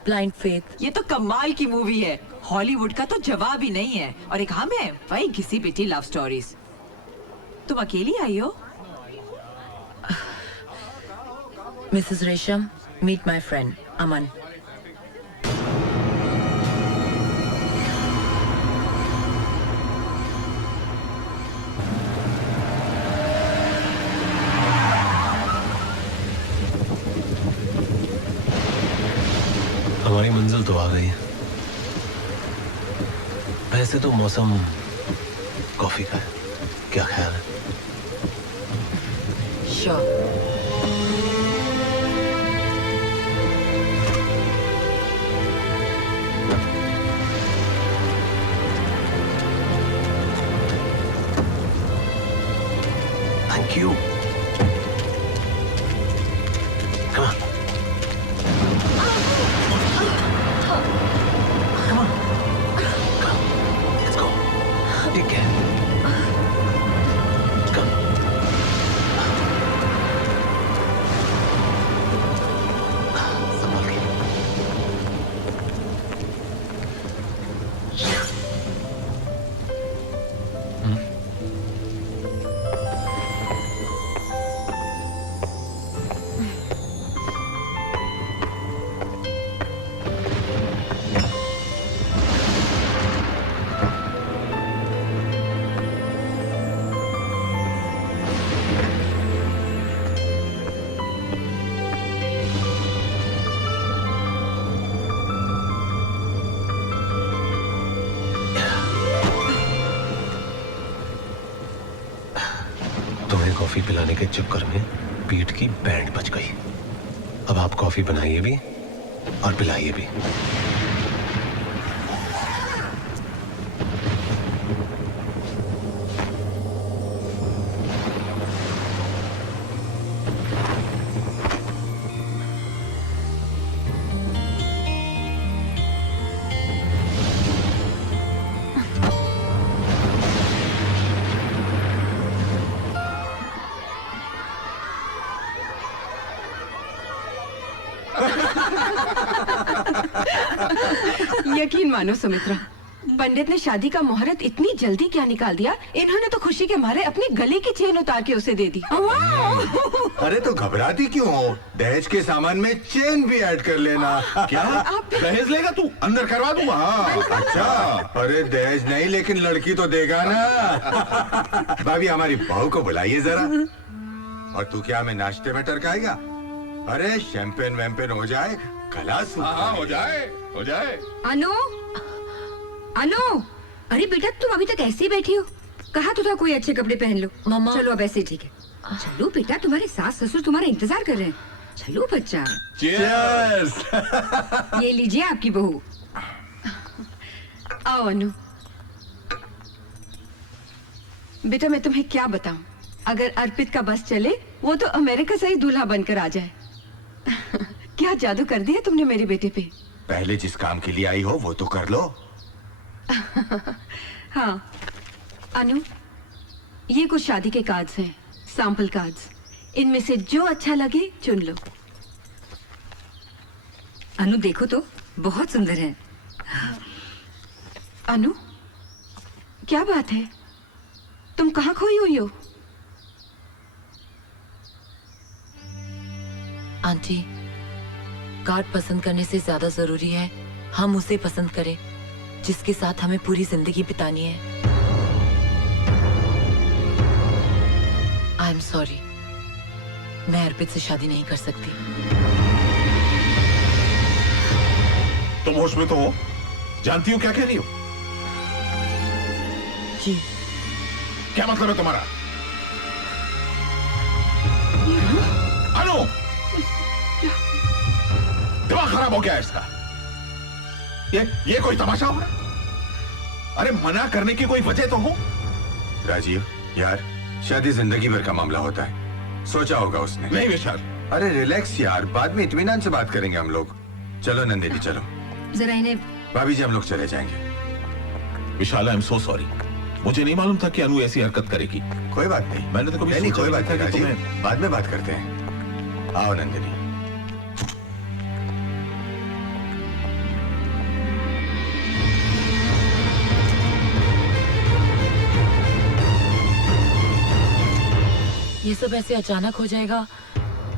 Blind faith. ये तो कमाल की मूवी है। हॉलीवुड का तो जवाब ही नहीं है। और एक हम है, वही घिसी पिटी लव स्टोरीज। तुम अकेली आई हो? मिसेस रेशम, मीट माय फ्रेंड अमन। हमारी मंजिल तो आ गई है। वैसे तो मौसम कॉफी का है, क्या ख्याल है? Sure. Thank you. Come on. Come on. Come. Let's go. Take care. Come. संभाल के. तुम्हें कॉफी पिलाने के चक्कर में पीठ की बैंड बच गई। अब आप कॉफी बनाइए भी और पिलाइए भी। यकीन मानो सुमित्रा, पंडित ने शादी का मुहूर्त इतनी जल्दी क्या निकाल दिया। इन्होंने तो खुशी के मारे अपनी गले की चेन उतार के उसे दे दी। अरे तो घबराती क्यों हो? दहेज के सामान में चेन भी ऐड कर लेना। क्या दहेज लेगा तू? अंदर करवा दूंगा। हाँ। अच्छा, अरे दहेज नहीं लेकिन लड़की तो देगा ना। भाभी हमारी बहू को बुलाइए जरा। और तू क्या हमें नाश्ते में टरकाएगा? अरे शैंपेन वैम्पेन हो जाए, गला सूखा। हाँ हो जाए, हो जाए। अनु, अनु, अरे बेटा तुम अभी तक ऐसे ही बैठी हो? कहा तो था कोई अच्छे कपड़े पहन लो। मम्मा। चलो अब ऐसे ही ठीक है। चलो बेटा, तुम्हारे सास ससुर तुम्हारा इंतजार कर रहे हैं। चलो बच्चा। Cheers! ये लीजिए आपकी बहू। आओ अनु। बेटा मैं तुम्हें क्या बताऊं, अगर अर्पित का बस चले वो तो अमेरिका से ही दूल्हा बनकर आ जाए। क्या जादू कर दिया तुमने मेरे बेटे पे। पहले जिस काम के लिए आई हो वो तो कर लो। हाँ अनु, ये कुछ शादी के कार्ड्स हैं, सैंपल कार्ड्स। इनमें से जो अच्छा लगे चुन लो। अनु देखो तो, बहुत सुंदर है। अनु, क्या बात है? तुम कहाँ खोई हुई हो? आंटी, कार्ड पसंद करने से ज्यादा जरूरी है हम उसे पसंद करें जिसके साथ हमें पूरी जिंदगी बितानी है। आई एम सॉरी, मैं अर्पित से शादी नहीं कर सकती। तुम होश में तो हो? जानती हो क्या कह रही हो? जी। क्या मतलब है तुम्हारा? अनु, दिमाग खराब हो गया है इसका। ये कोई तमाशा हो रहा है? अरे मना करने की कोई वजह तो हो। राजीव यार, शादी जिंदगी भर का मामला होता है, सोचा होगा उसने। नहीं विशाल। अरे रिलैक्स यार, बाद में इत्मीनान से बात करेंगे हम लोग। चलो नंदिनी चलो। जरा इन्हें। भाभी जी हम लोग चले जाएंगे। विशाल आई एम सो सॉरी, मुझे नहीं मालूम था कि अनु ऐसी हरकत करेगी। कोई बात नहीं, मैंने तो कभी नहीं सोचा कोई भी बात नहीं नहीं था कि राजीव, बाद में बात करते हैं। आओ नंदिनी। ये सब ऐसे अचानक हो जाएगा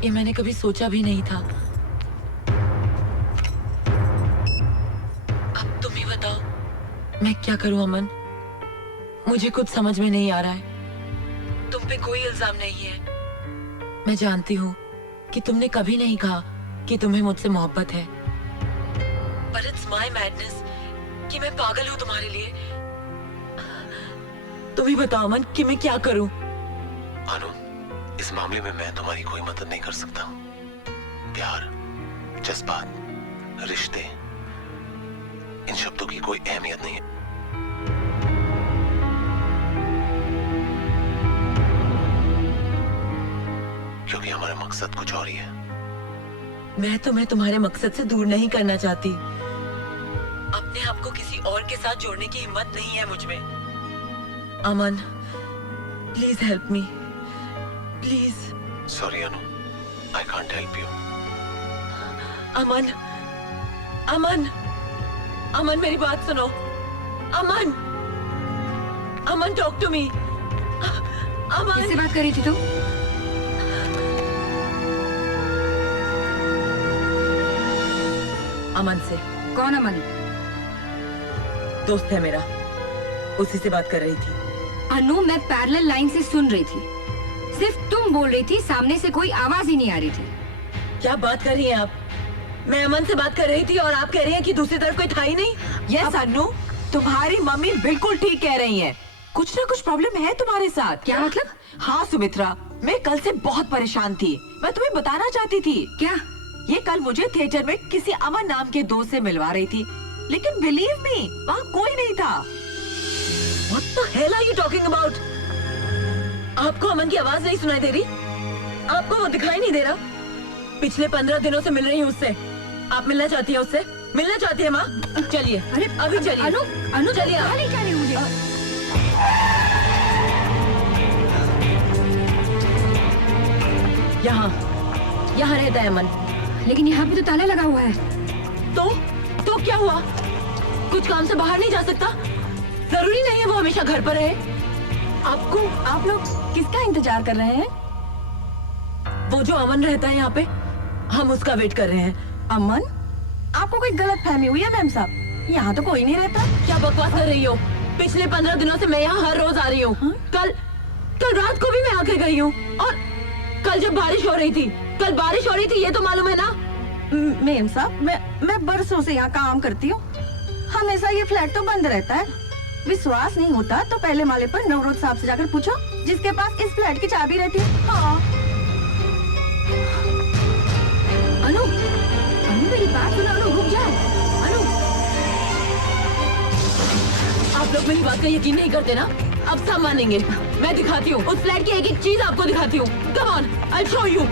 ये मैंने कभी सोचा भी नहीं था। अब तुम ही बताओ मैं क्या करूं अमन, मुझे कुछ समझ में नहीं आ रहा है। तुम पे कोई इल्जाम नहीं है, मैं जानती हूँ कि तुमने कभी नहीं कहा कि तुम्हें मुझसे मोहब्बत है, पर इट्स माय मैडनेस कि मैं पागल हूँ तुम्हारे लिए। तुम ही बताओ अमन कि मैं क्या करूं। अनु, इस मामले में मैं तुम्हारी कोई मदद नहीं कर सकता। प्यार, जज्बात, रिश्ते, इन शब्दों की कोई अहमियत नहीं है। मेरा मकसद कुछ और ही है। मैं तुम्हें तुम्हारे मकसद से दूर नहीं करना चाहती। अपने आप को किसी और के साथ जोड़ने की हिम्मत नहीं है मुझ में। अमन, please help me, please. Sorry Anu, I can't help you. अमन, अमन, अमन मेरी बात सुनो। अमन, अमन टॉक टू मी। अमन, किससे बात कर रही थी तू? अमन से। कौन अमन? दोस्त है मेरा, उसी से बात कर रही थी। अनु, मैं पैरेलल लाइन से सुन रही थी। सिर्फ तुम बोल रही थी, सामने से कोई आवाज ही नहीं आ रही थी। क्या बात कर रही हैं आप? मैं अमन से बात कर रही थी और आप कह रही हैं कि दूसरी तरफ कोई था ही नहीं। यस अनु, तुम्हारी मम्मी बिल्कुल ठीक कह रही हैं। कुछ ना कुछ प्रॉब्लम है तुम्हारे साथ। क्या मतलब? हाँ सुमित्रा, मैं कल से बहुत परेशान थी। मैं तुम्हें बताना चाहती थी। क्या? ये कल मुझे थिएटर में किसी अमन नाम के दोस्त से मिलवा रही थी, लेकिन बिलीव मी, वहाँ कोई नहीं था। What the hell are you talking about? आपको अमन की आवाज नहीं सुनाई दे रही? आपको वो दिखाई नहीं दे रहा? पिछले 15 दिनों से मिल रही हूँ उससे। आप मिलना चाहती हैं उससे? मिलना चाहती है माँ? चलिए, अरे अभी चलिए। अनु, अनु चलिए, कहाँ ले जा रही हो मुझे? यहाँ रहता है अमन। लेकिन यहाँ पे तो ताला लगा हुआ है। तो क्या हुआ? कुछ काम से बाहर नहीं जा सकता? जरूरी नहीं है वो हमेशा घर पर रहे। आप लोग किसका इंतजार कर रहे हैं? वो जो अमन रहता है यहाँ पे, हम उसका वेट कर रहे हैं। अमन? आपको कोई गलत फहमी हुई है मैम साहब? यहाँ तो कोई नहीं रहता। क्या बकवास कर रही हो? पिछले 15 दिनों से मैं यहाँ हर रोज आ रही हूँ। कल रात को भी मैं आके गई हूँ। और कल जब बारिश हो रही थी, ये तो मालूम है ना? मैम साहब, मैं बरसों से यहाँ काम करती हूँ। हमेशा ये फ्लैट तो बंद रहता है। विश्वास नहीं होता तो पहले माले पर नवरोज साहब से जाकर पूछो, जिसके पास इस फ्लैट की चाबी रहती है। हाँ। अनु, मेरी बात सुनो। अनु, रुक जाओ। अनु, आप लोग मेरी बात का यकीन नहीं करते ना? अब सब मानेंगे। मैं दिखाती हूँ उस फ्लैट की एक एक चीज आपको दिखाती हूँ। Come on, I show you.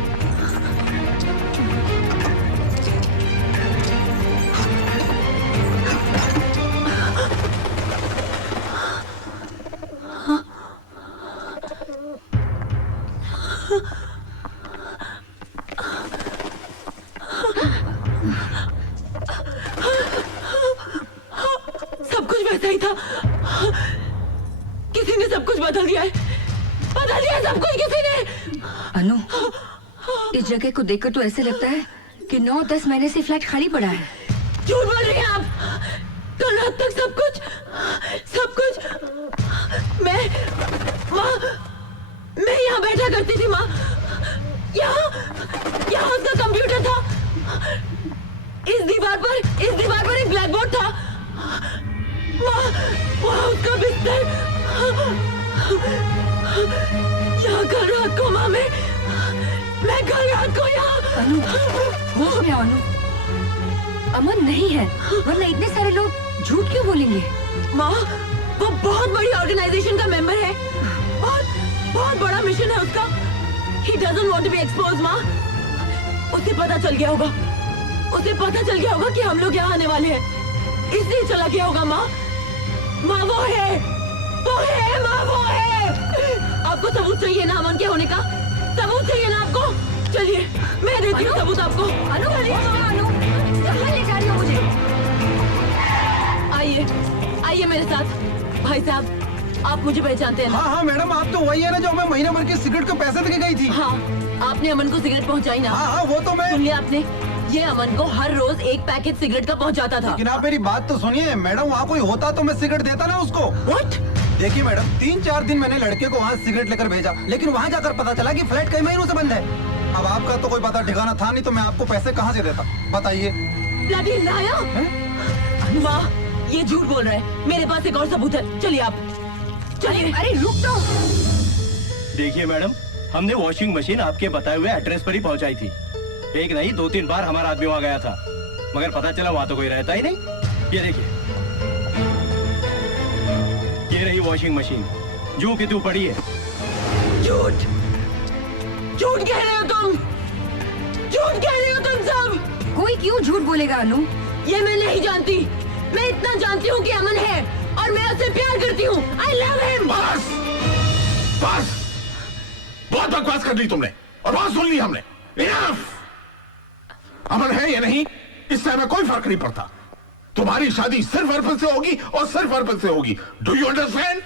सब कुछ वैसा ही था। किसी ने सब कुछ बदल दिया है। सब कुछ किसी ने। अनु, इस जगह को देखकर तो ऐसे लगता है कि 9-10 महीने से फ्लैट खाली पड़ा है। झूठ बोल रही हैं आप। कल रात तक सब कुछ मैं यहाँ बैठा करती थी माँ। यहाँ उसका कंप्यूटर था। इस दीवार पर एक ब्लैक बोर्ड था। वहाँ उसका बिस्तर। यहाँ कल रात को माँ मैं कल रात को यहाँ। अनु, होश में आओ अनु। अमन नहीं है, वरना इतने सारे लोग झूठ क्यों बोलेंगे? माँ, वो बहुत बड़ी ऑर्गेनाइजेशन का मेंबर है। बहुत बड़ा मिशन है उसका। He doesn't want to be exposed, माँ। उसे पता चल गया होगा कि हम लोग यहाँ आने वाले हैं, इसलिए चला गया होगा माँ। माँ वो है माँ, वो है। आपको सबूत चाहिए ना अमन के होने का? सबूत चाहिए ना आपको? चलिए, मैं देती हूँ सबूत आपको। अनु, कहाँ ले जा रही हो मुझे? आइए मेरे साथ। भाई साहब, आप मुझे पहचानते हैं ना? हाँ मैडम, आप तो वही है ना जो हमें महीने भर के सिगरेट के पैसे देके गई थी। हाँ, आपने अमन को सिगरेट पहुंचाई ना? हाँ, वो तो मैं। सुन लिया आपने? ये अमन को हर रोज एक पैकेट सिगरेट का पहुंचाता था। लेकिन आप मेरी बात तो सुनिए मैडम, वहाँ कोई होता तो मैं सिगरेट देता ना उसको। What? देखिए मैडम, 3-4 दिन मैंने लड़के को वहाँ सिगरेट लेकर भेजा, लेकिन वहाँ जाकर पता चला कि फ्लैट कई महीनों से बंद है। अब आपका तो कोई पता ठिकाना था नहीं, तो मैं आपको पैसे कहाँ से देता, बताइए। Bloody liar! माँ, ये झूठ बोल रहा है। मेरे पास एक और सबूत है। चलिए आप, चलिए। अरे रुक तो। देखिए मैडम, हमने वॉशिंग मशीन आपके बताए हुए एड्रेस पर ही पहुंचाई थी। एक नहीं 2-3 बार हमारा आदमी वहाँ गया था, मगर पता चला वहाँ तो कोई रहता ही नहीं। ये देखिए, ये रही वॉशिंग मशीन, जो कि तू पड़ी है। झूठ कह रहे हो तुम, झूठ कह रहे हो तुम सब। कोई क्यों झूठ बोलेगा अनु? ये मैं नहीं जानती, मैं इतना जानती हूँ कि अमन है और मैं उससे प्यार करती हूँ। I love him. बस बस, बहुत बकवास कर ली तुमने और बहुत सुन ली हमने। इनफ। अमन है या नहीं इससे हमें कोई फर्क नहीं पड़ता। तुम्हारी शादी सिर्फ अर्पण से होगी और सिर्फ अर्पण से होगी। Do you understand?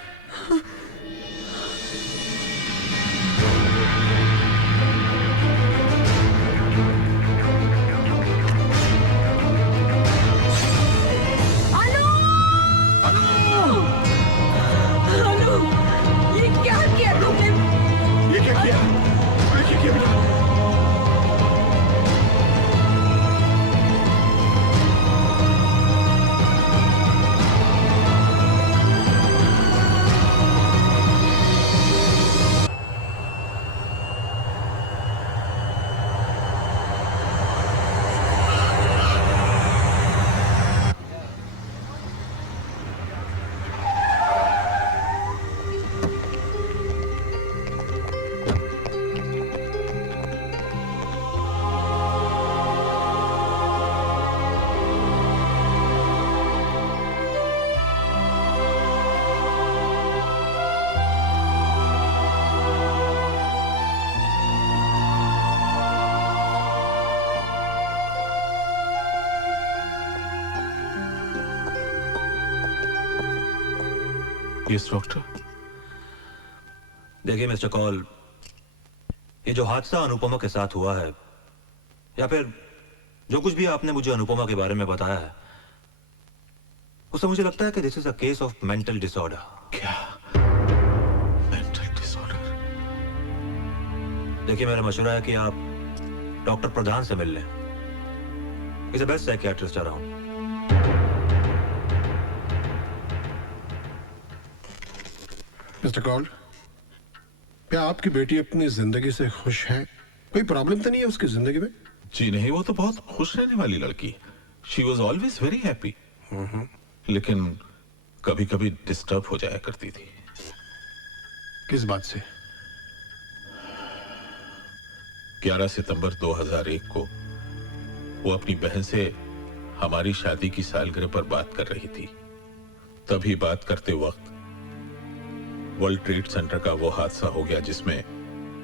अनु, ये क्या किया तुमने? ये क्या किया? ये क्या किया बेटा? Yes doctor. देखिए मिस्टर कॉल, ये जो हादसा अनुपमा के साथ हुआ है या फिर जो कुछ भी आपने मुझे अनुपमा के बारे में बताया है, उससे मुझे लगता है कि this is a case of mental disorder. क्या मेंटल डिसऑर्डर? देखिए मेरा मशवरा है कि आप डॉक्टर प्रधान से मिल लें। Is the best psychiatrist around. Mister call, क्या आपकी बेटी अपनी जिंदगी से खुश है? कोई प्रॉब्लम तो नहीं है उसकी जिंदगी में? जी नहीं, वो तो बहुत खुश रहने वाली लड़की। She was always very happy. लेकिन कभी कभी डिस्टर्ब हो जाया करती थी। किस बात से? 11 सितंबर 2001 को वो अपनी बहन से हमारी शादी की सालगिरह पर बात कर रही थी। तभी बात करते वक्त वर्ल्ड ट्रेड सेंटर का वो हादसा हो गया जिसमें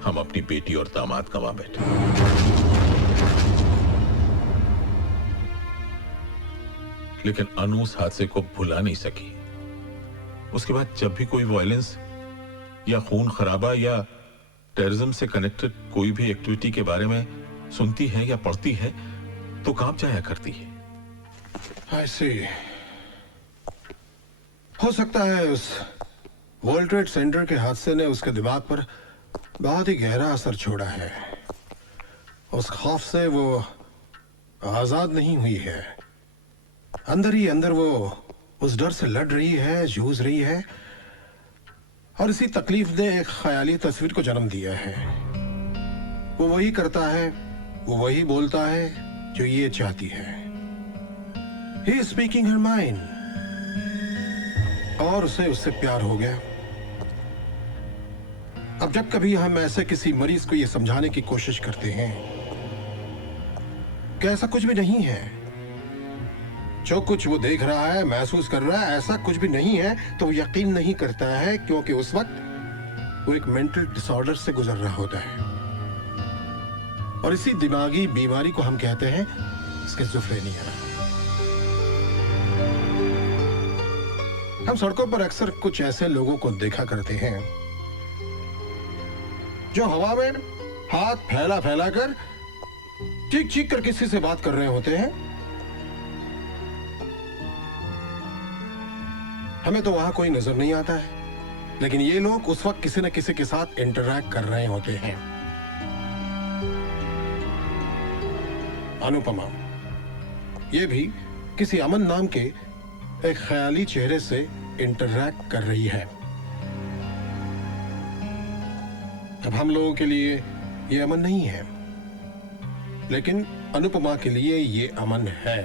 हम अपनी बेटी और दामाद गंवा बैठे। लेकिन अनु उस हादसे को भुला नहीं सकी। उसके बाद जब भी कोई वायलेंस या खून खराबा या टेररिज्म से कनेक्टेड कोई भी एक्टिविटी के बारे में सुनती है या पढ़ती है तो कांप जाया करती है। I see. हो सकता है उस वर्ल्ड ट्रेड सेंटर के हादसे ने उसके दिमाग पर बहुत ही गहरा असर छोड़ा है। उस खौफ से वो आजाद नहीं हुई है। अंदर ही अंदर वो उस डर से लड़ रही है, जूझ रही है, और इसी तकलीफ ने एक ख्याली तस्वीर को जन्म दिया है। वो वही करता है, वो वही बोलता है जो ये चाहती है। He is speaking her mind. और उसे उससे प्यार हो गया। अब जब कभी हम ऐसे किसी मरीज को यह समझाने की कोशिश करते हैं कि ऐसा कुछ भी नहीं है, जो कुछ वो देख रहा है, महसूस कर रहा है, ऐसा कुछ भी नहीं है, तो वो यकीन नहीं करता है, क्योंकि उस वक्त वो एक मेंटल डिसऑर्डर से गुजर रहा होता है। और इसी दिमागी बीमारी को हम कहते हैं स्किज़ोफ्रेनिया। हम सड़कों पर अक्सर कुछ ऐसे लोगों को देखा करते हैं जो हवा में हाथ फैला फैला कर चीख चीख कर किसी से बात कर रहे होते हैं। हमें तो वहां कोई नजर नहीं आता है, लेकिन ये लोग उस वक्त किसी न किसी के साथ इंटरैक्ट कर रहे होते हैं। अनुपमा ये भी किसी अमन नाम के एक ख्याली चेहरे से इंटरैक्ट कर रही है। अब हम लोगों के लिए ये अमन नहीं है, लेकिन अनुपमा के लिए ये अमन है।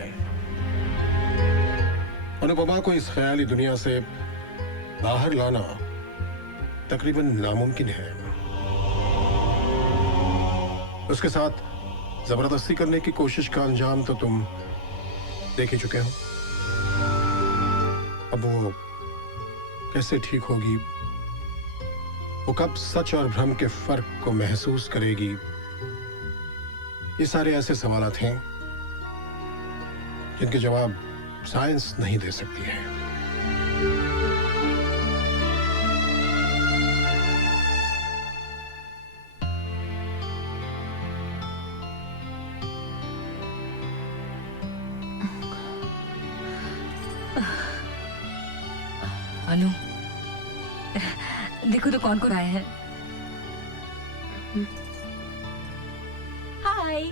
अनुपमा को इस ख्याली दुनिया से बाहर लाना तकरीबन नामुमकिन है। उसके साथ जबरदस्ती करने की कोशिश का अंजाम तो तुम देख ही चुके हो। अब वो कैसे ठीक होगी, वो कब सच और भ्रम के फर्क को महसूस करेगी, ये सारे ऐसे सवाल हैं जिनके जवाब साइंस नहीं दे सकती है। अनु, देखो तो कौन कौन आए हैं। हाय।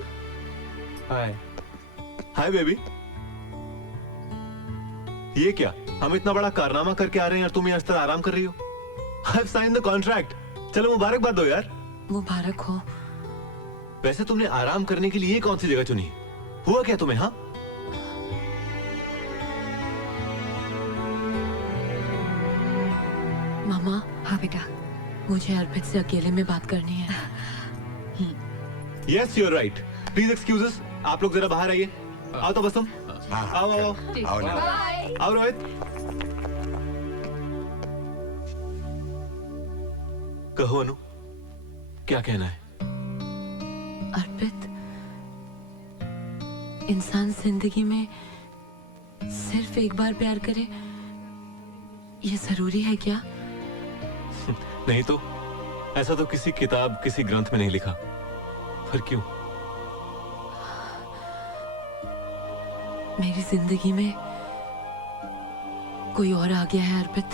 हाय हाय बेबी। ये क्या, हम इतना बड़ा कारनामा करके आ रहे हैं और तुम यहाँ इस तरह आराम कर रही हो? I've signed the contract। चलो मुबारकबाद दो यार। मुबारक हो। वैसे तुमने आराम करने के लिए कौन सी जगह चुनी? हुआ क्या तुम्हें? हाँ, मामा। हाँ बेटा, मुझे अर्पित से अकेले में बात करनी है। Yes you are right. Please excuses, आप लोग जरा बाहर आइए। आओ तो बस तुम आओ आओ आओ रोहित। कहो अनु, क्या कहना है? अर्पित, इंसान जिंदगी में सिर्फ एक बार प्यार करे, ये जरूरी है क्या? नहीं तो ऐसा तो किसी किताब, किसी ग्रंथ में नहीं लिखा। फिर क्यों? मेरी जिंदगी में कोई और आ गया है अर्पित।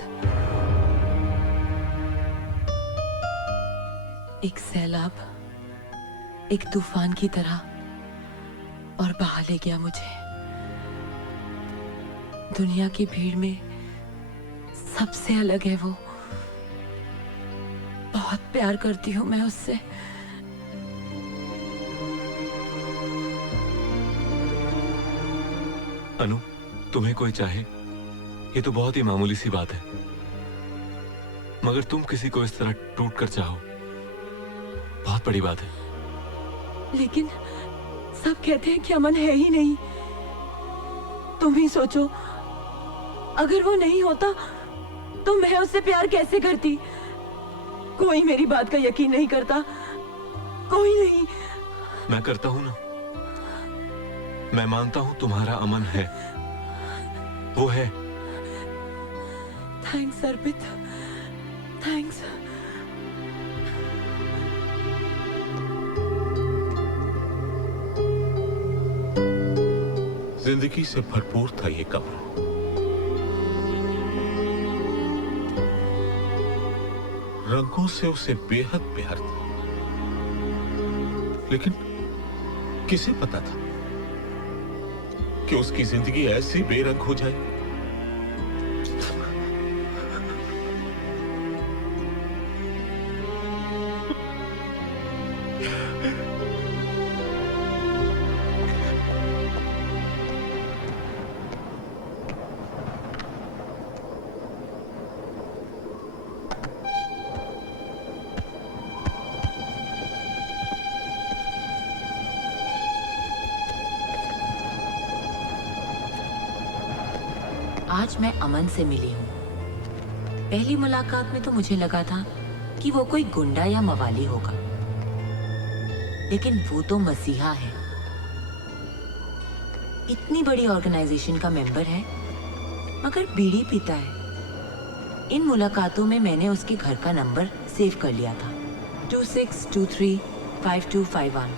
एक सैलाब, एक तूफान की तरह, और बहा ले गया मुझे। दुनिया की भीड़ में सबसे अलग है वो। बहुत प्यार करती हूं मैं उससे। अनु, तुम्हें कोई चाहे ये तो बहुत ही मामूली सी बात है, मगर तुम किसी को इस तरह टूट कर चाहो, बहुत बड़ी बात है। लेकिन सब कहते हैं कि अमन है ही नहीं। तुम ही सोचो, अगर वो नहीं होता तो मैं उससे प्यार कैसे करती? कोई मेरी बात का यकीन नहीं करता, कोई नहीं। मैं करता हूं ना। मैं मानता हूं तुम्हारा अमन है, वो है। थैंक्स अर्पित, थैंक्स। जिंदगी से भरपूर था ये कमरा। रंगों से उसे बेहद प्यार था, लेकिन किसे पता था कि उसकी जिंदगी ऐसी बेरंग हो जाए। आज मैं अमन से मिली हूँ। पहली मुलाकात में तो मुझे लगा था कि वो कोई गुंडा या मवाली होगा, लेकिन वो तो मसीहा है। इतनी बड़ी ऑर्गेनाइजेशन का मेंबर है, मगर बीड़ी पीता है। इन मुलाकातों में मैंने उसके घर का नंबर सेव कर लिया था, 26235251।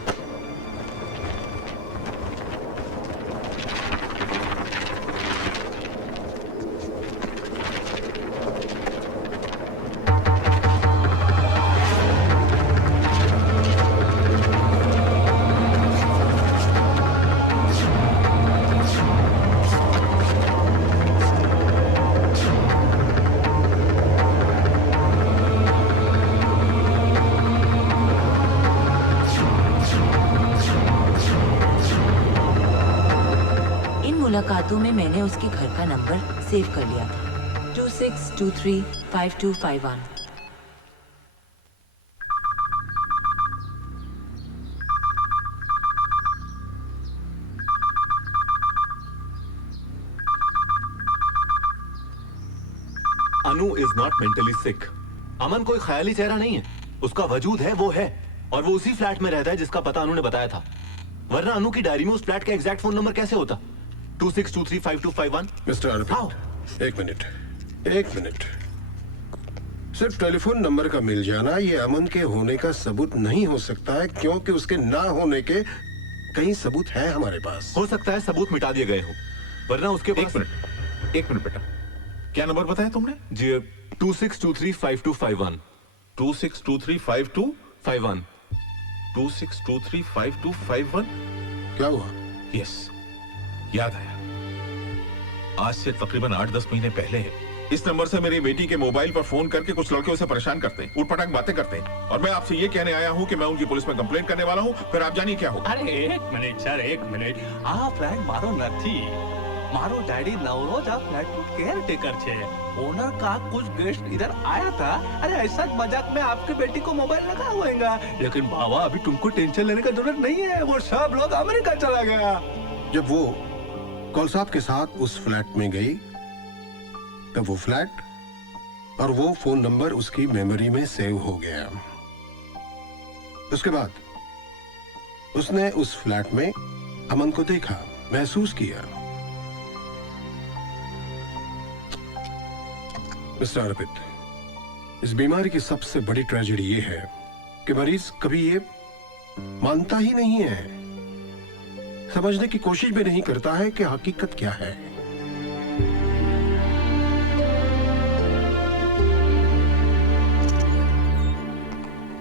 मुलाकातों में मैंने उसके घर का नंबर सेव कर लिया था, 26235251। अनु इज नॉट मेंटली सिक। अमन कोई ख्याली चेहरा नहीं है, उसका वजूद है, वो है, और वो उसी फ्लैट में रहता है जिसका पता अनु ने बताया था। वरना अनु की डायरी में उस फ्लैट का एग्जैक्ट फोन नंबर कैसे होता? 26235251। मिस्टर अर्पित, एक मिनट। सिर्फ टेलीफोन नंबर का मिल जाना ये अमन के होने का सबूत नहीं हो सकता है, क्योंकि उसके ना होने के कई सबूत हैं हमारे पास। हो सकता है सबूत मिटा दिए गए हो, वरना उसके पास। एक मिनट बेटा, क्या नंबर बताया तुमने? जी 26235251। 26235251। 26235251। क्या हुआ? यस, याद आया। आज से तकरीबन 8-10 महीने पहले इस नंबर से मेरी बेटी के मोबाइल पर फोन करके कुछ लड़के उसे परेशान करते हैं, उठपटांग बातें करते हैं, और मैं आपसे ये कहने आया हूँ कि मैं उनकी पुलिस में कंप्लेंट करने वाला हूँ। फिर आप जानिए क्या होगा। अरे एक मिनट सर, एक मिनट। આ ફ્લેટ મારો નથી, મારો ડેડી નવરોજ આ ફ્લેટ નું કેરટેકર છે। ओनर का कुछ गेस्ट इधर आया था। अरे ऐसा मजाक में आपकी बेटी को मोबाइल लगा हुएगा, लेकिन बाबा अभी तुमको टेंशन लेने का जरूरत नहीं है, वो सब लोग अमेरिका चला गया। जब वो कौलसाब के साथ उस फ्लैट में गई, तब वो फ्लैट और वो फोन नंबर उसकी मेमोरी में सेव हो गया। उसके बाद उसने उस फ्लैट में अमन को देखा, महसूस किया। मिस्टर अर्पित, इस बीमारी की सबसे बड़ी ट्रेजेडी ये है कि मरीज कभी ये मानता ही नहीं है, समझने की कोशिश भी नहीं करता है कि हकीकत क्या है।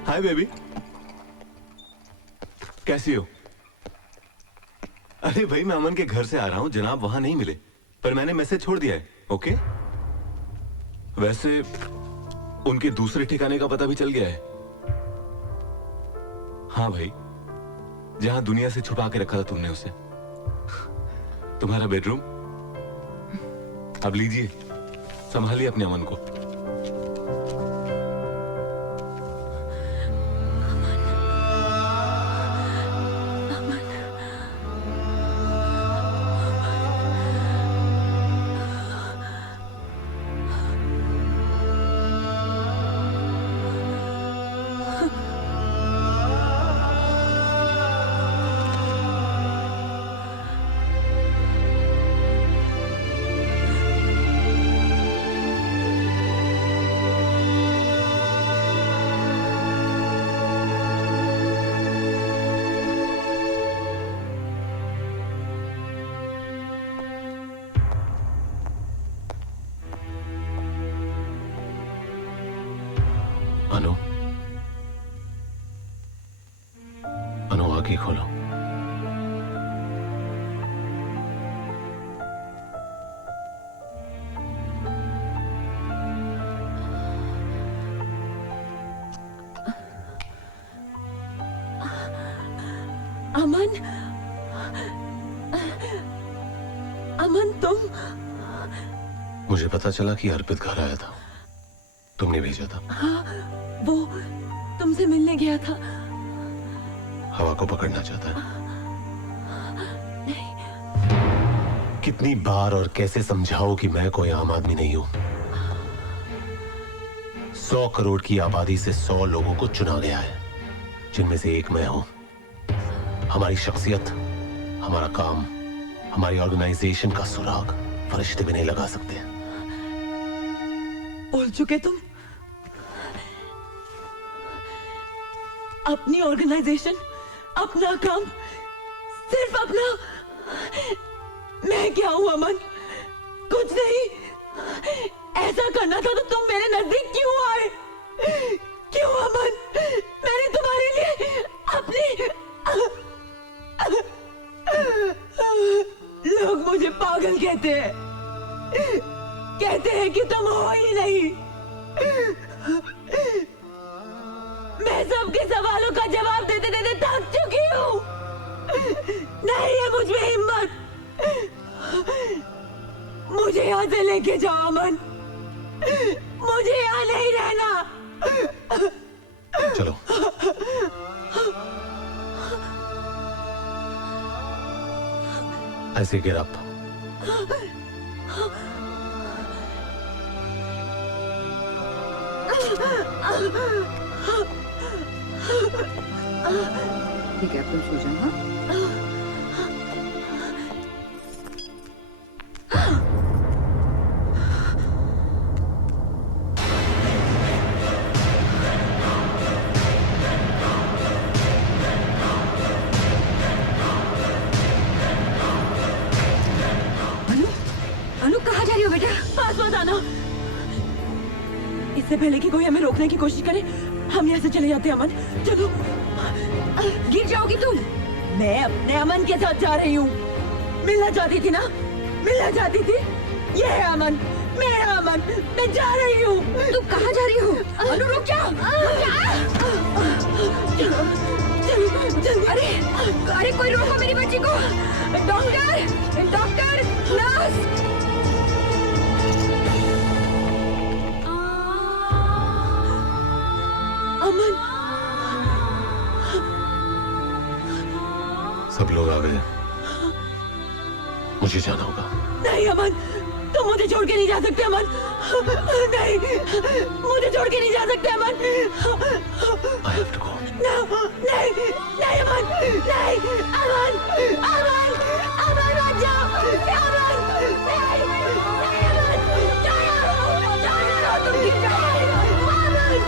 हाय बेबी, कैसी हो? अरे भाई, मैं अमन के घर से आ रहा हूं, जनाब वहां नहीं मिले, पर मैंने मैसेज छोड़ दिया है। ओके? वैसे उनके दूसरे ठिकाने का पता भी चल गया है। हाँ भाई, जहां दुनिया से छुपा के रखा था तुमने उसे, तुम्हारा बेडरूम। अब लीजिए, संभालिए अपने अमन को। अनु, आंखें खोलो। अमन, अमन तुम? मुझे पता चला कि अर्पित घर आया था, तुमने भेजा था। हाँ, वो तुमसे मिलने गया था। हवा को पकड़ना चाहता है। कितनी बार और कैसे समझाओ कि मैं कोई आम आदमी नहीं हूं। 100 करोड़ की आबादी से 100 लोगों को चुना गया है, जिनमें से एक मैं हूं। हमारी शख्सियत, हमारा काम, हमारी ऑर्गेनाइजेशन का सुराग फरिश्ते भी नहीं लगा सकते। बोल चुके तुम। अपनी ऑर्गेनाइजेशन, अपना काम, सिर्फ अपना। मैं क्या हूं अमन? कुछ नहीं। ऐसा करना था तो तुम मेरे नजदीक क्यों आए? क्यों अमन? मैंने तुम्हारे लिए अपनी लोग मुझे पागल कहते हैं, कहते हैं कि तुम हो ही नहीं। मैं सबके सवालों का जवाब देते देते थक चुकी हूँ। नहीं है मुझ में हिम्मत। मुझे यहाँ से लेके जाओ अमन, मुझे यहाँ नहीं रहना। चलो। ऐसे गिर अप। ठीक है, अब तुम सो जाओ। हाँ? अनु कहाँ जा रही हो बेटा? पास मत आना। इससे पहले कि कोई हमें रोकने की कोशिश करे, हम यहाँ से चले जाते हैं। अमन, चलो। गिर जाओगी तुम। मैं अपने अमन के साथ जा रही हूँ। मिलना चाहती थी ना? मिलना चाहती थी? ये है अमन, मेरा अमन। मैं जा रही हूँ। तुम कहाँ जा रही हो? अनु रुक जाओ। अरे अरे कोई रोको मेरी बच्ची को। Doctor, doctor, nurse. अमन, सब लोग आ गए, मुझे जाना होगा। नहीं अमन, तुम मुझे छोड़ के नहीं जा सकते अमन। नहीं, मुझे छोड़ के नहीं जा सकते अमन। I have to go. नहीं, नहीं, नहीं अमन, नहीं, अमन, अमन, अमन मत जाओ, अमन, नहीं, नहीं अमन, जाओ, जाओ, तुम गिर जाओ, अमन,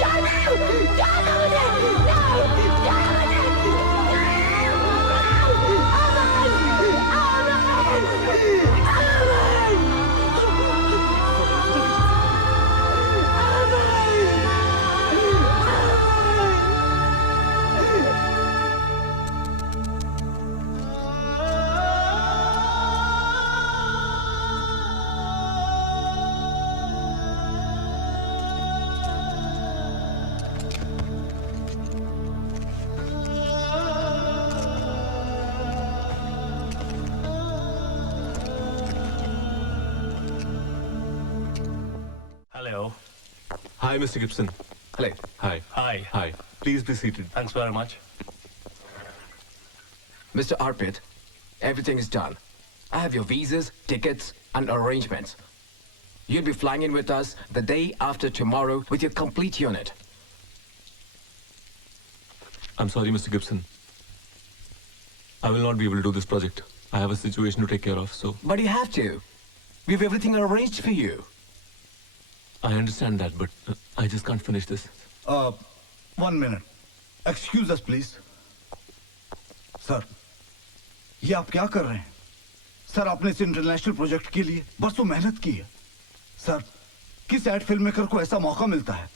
जाओ, जाओ मुझे, नहीं, जाओ मुझे, Hello. Hi, Mr. Gibson. Hello. Hi. Hi. Hi. Please be seated. Thanks very much. Mr. Arpit, everything is done. I have your visas, tickets, and arrangements. You'll be flying in with us the day after tomorrow with your complete unit. I'm sorry, Mr. Gibson. I will not be able to do this project. I have a situation to take care of, so... But you have to. We have everything arranged for you. I understand that, but I just can't finish this. 1 minute. Excuse us, please. Sir, ये आप क्या कर रहे हैं? Sir, आपने इस international project के लिए बरसों मेहनत की है। सर, किस एड फिल्म मेकर को ऐसा मौका मिलता है?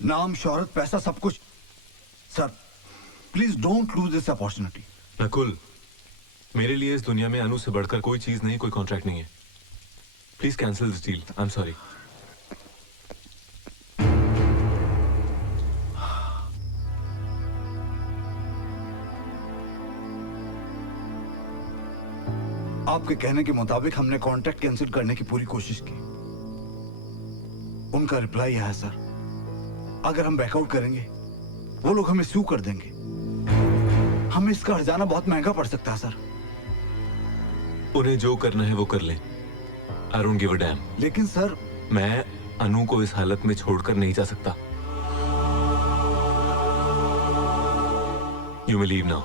नाम, शोहरत, पैसा, सब कुछ। Sir, please don't lose this opportunity. Nakul, मेरे लिए इस दुनिया में अनु से बढ़कर कोई चीज नहीं, कोई कॉन्ट्रैक्ट नहीं है। Please cancel this deal. I am sorry. आपके कहने के मुताबिक हमने कॉन्ट्रैक्ट कैंसिल करने की पूरी कोशिश की। उनका रिप्लाई आया सर, अगर हम बैकआउट करेंगे वो लोग हमें सू कर देंगे। हमें इसका हर्जाना बहुत महंगा पड़ सकता है सर। उन्हें जो करना है वो कर लें। I don't give a damn. लेकिन सर, मैं अनु को इस हालत में छोड़कर नहीं जा सकता। You may leave now.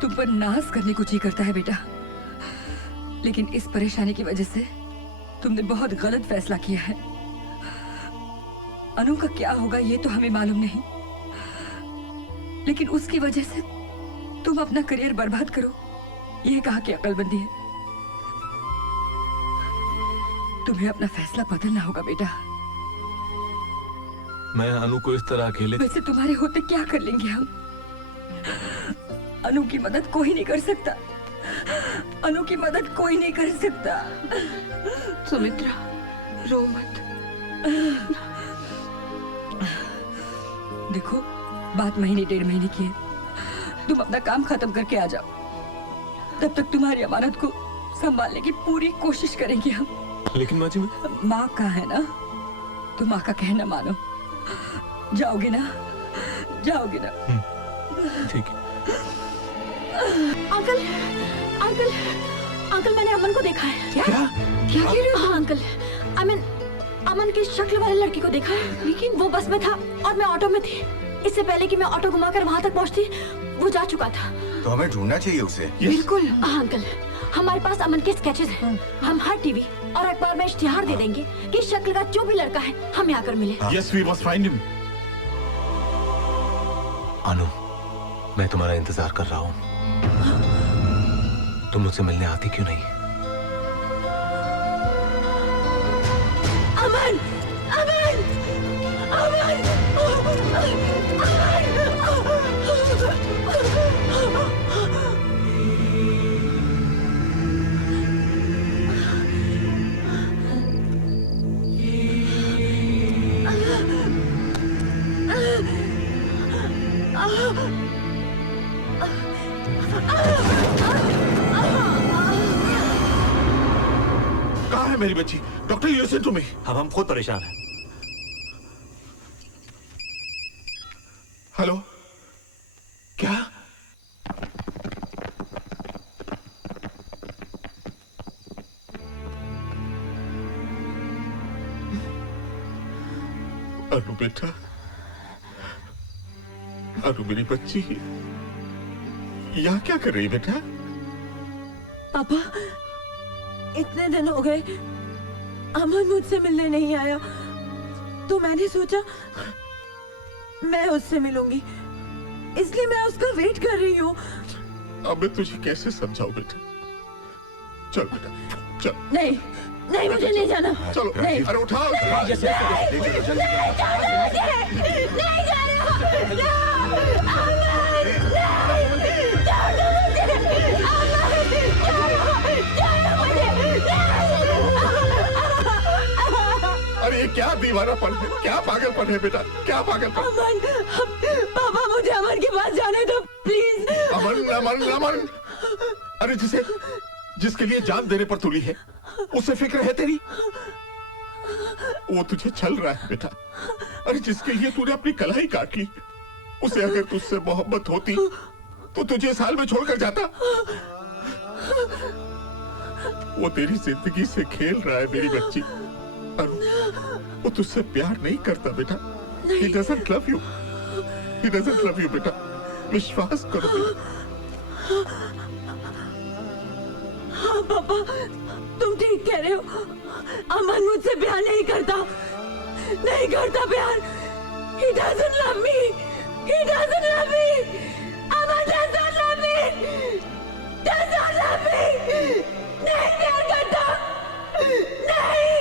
तुम पर नाज करने को जी करता है बेटा, लेकिन इस परेशानी की वजह से तुमने बहुत गलत फैसला किया है। अनु का क्या होगा ये तो हमें मालूम नहीं, लेकिन उसकी वजह से तुम अपना करियर बर्बाद करो, यह कहा कि अकलमंदी है। तुम्हें अपना फैसला बदलना होगा बेटा। मैं अनु को इस तरह अकेले... वैसे तुम्हारे होते क्या कर लेंगे हम? अनु की मदद कोई नहीं कर सकता। अनु की मदद कोई नहीं कर सकता। सुमित्रा, रो मत। देखो, बात महीने 1.5 महीने की है। तुम अपना काम खत्म करके आ जाओ, तब तक तुम्हारी अमानत को संभालने की पूरी कोशिश करेंगे हम। लेकिन माँ जी, माँ का है ना, तो माँ का कहना मानो। जाओगे ना? जाओगे ना? ठीक है। अंकल अंकल अंकल मैंने अमन को देखा है। क्या क्या कह रहे हो? हाँ अंकल, अमन की शक्ल वाले लड़की को देखा है, लेकिन वो बस में था और मैं ऑटो में थी। इससे पहले कि मैं ऑटो घुमाकर वहाँ तक पहुँचती वो जा चुका था। तो हमें ढूंढना चाहिए उसे। बिल्कुल। हाँ अंकल, हमारे पास अमन के स्केचेस हैं। हम हर टीवी और अखबार में इश्तिहार दे देंगे कि शक्ल का जो भी लड़का है हमें आकर मिले। Yes, we must find him. अनु, मैं तुम्हारा इंतजार कर रहा हूँ। तुम मुझसे मिलने आती क्यों नहीं? अमन, अमन, अमन, कहाँ है मेरी बच्ची? Doctor, listen to me. अब हम खुद परेशान हैं। हेलो, क्या? अनु बेटा, अनु मेरी बच्ची, यहाँ क्या कर रही बेटा? पापा, इतने दिन हो गए अमन मुझसे मिलने नहीं आया, तो मैंने सोचा मैं उससे मिलूंगी, इसलिए मैं उसका वेट कर रही हूँ। अब मैं तुझे कैसे समझाऊं बेटा? चल बेटा, चल। नहीं नहीं, मुझे नहीं जाना। चलो, नहीं, अरे उठाओ। नहीं अरे ये क्या दीवानापन है? क्या पागलपन है बेटा? क्या पागलपन? अमन, पापा मुझे अमन के पास जाने दो प्लीज। अमन, अमन, अमन, अरे जिसके लिए जान देने पर तुली है, उसे फिक्र है तेरी? वो तुझे छल रहा है बेटा। अरे जिसके लिए तूने अपनी कलाई काट ली, उसे अगर तुझसे मोहब्बत होती तो तुझे साल में छोड़कर जाता। वो तेरी जिंदगी से खेल रहा है मेरी बच्ची। अनु, वो तुझसे प्यार नहीं करता बेटा। He doesn't love you. He doesn't love you बेटा। विश्वास करो बेटा। हाँ पापा, तुम ठीक कह रहे हो। अमन मुझसे प्यार नहीं करता, नहीं करता प्यार। He doesn't love me. He doesn't love me. Aman doesn't love me. Doesn't love me. नहीं प्यार करता, नहीं।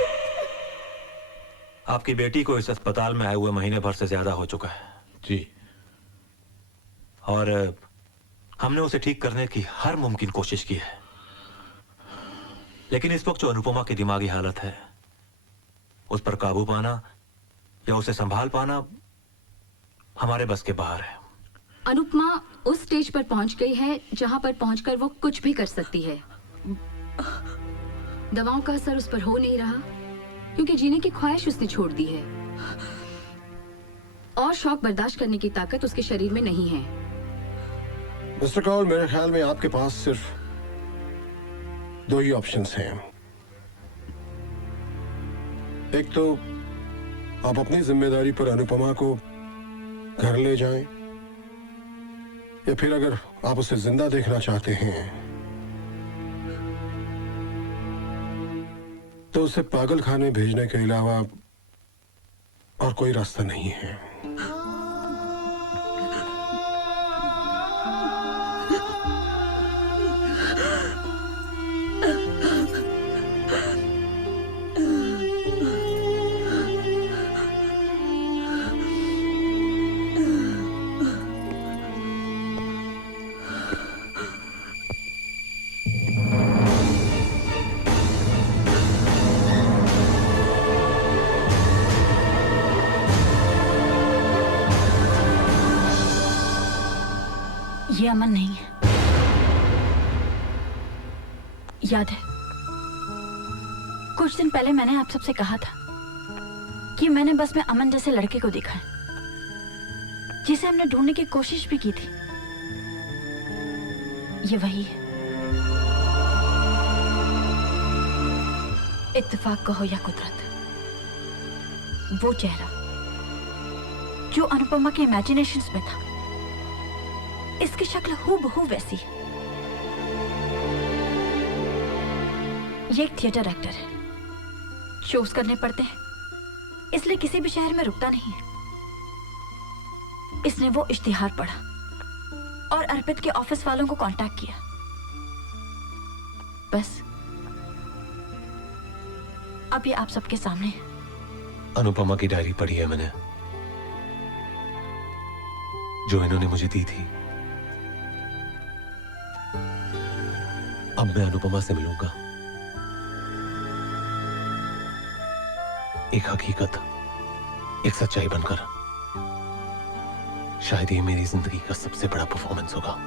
आपकी बेटी को इस अस्पताल में आए हुए महीने भर से ज्यादा हो चुका है जी, और हमने उसे ठीक करने की हर मुमकिन कोशिश की है, लेकिन इस वक्त जो अनुपमा की दिमागी हालत है, उस पर काबू पाना या उसे संभाल पाना हमारे बस के बाहर है। अनुपमा उस स्टेज पर पहुंच गई है जहां पर पहुंचकर वो कुछ भी कर सकती है। दवाओं का असर उस पर हो नहीं रहा क्योंकि जीने की ख्वाहिश उसने छोड़ दी है, और शौक बर्दाश्त करने की ताकत उसके शरीर में नहीं है। मिस्टर कौल, मेरे ख्याल में आपके पास सिर्फ दो ही ऑप्शंस हैं। एक तो आप अपनी जिम्मेदारी पर अनुपमा को घर ले जाएं, या फिर अगर आप उसे जिंदा देखना चाहते हैं तो उसे पागल खाने भेजने के अलावा और कोई रास्ता नहीं है। ये अमन नहीं है, याद है कुछ दिन पहले मैंने आप सबसे कहा था कि मैंने बस में अमन जैसे लड़के को देखा है, जिसे हमने ढूंढने की कोशिश भी की थी, ये वही है। इत्तेफाक कहो या कुदरत, वो चेहरा जो अनुपमा के इमेजिनेशंस में था, इसकी शक्ल हूबहू वैसी है। ये एक थिएटर एक्टर है, शोज करने पड़ते हैं इसलिए किसी भी शहर में रुकता नहीं है। इसने वो इश्तिहार पढ़ा और अर्पित के ऑफिस वालों को कांटेक्ट किया। बस अब ये आप सबके सामने है। अनुपमा की डायरी पढ़ी है मैंने, जो इन्होंने मुझे दी थी। अब मैं अनुपमा से मिलूंगा। एक हकीकत, एक सच्चाई बनकर। शायद ये मेरी जिंदगी का सबसे बड़ा परफॉर्मेंस होगा।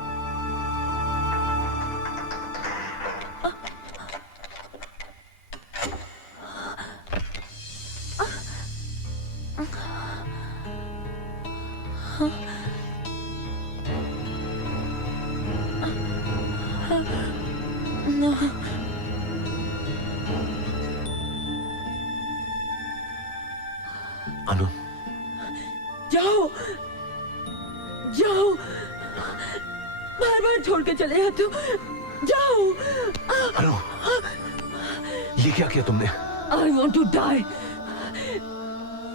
अनु, जाओ जाओ, बार बार छोड़ के चले जाते हो। जाओ। अनु, ये क्या किया तुमने? I want to die.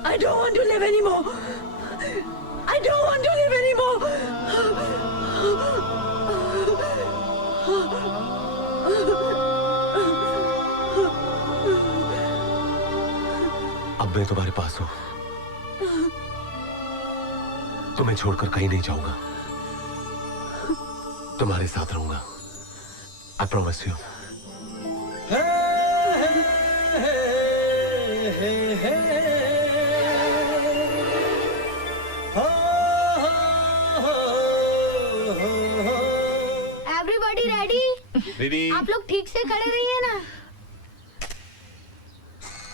I don't want to live anymore. I don't want to live anymore. अब मैं तुम्हारे पास हूं, तुम्हें छोड़कर कहीं नहीं जाऊंगा, तुम्हारे साथ रहूंगा। I promise you. Everybody ready? Ready. आप लोग ठीक से खड़े रहिए ना।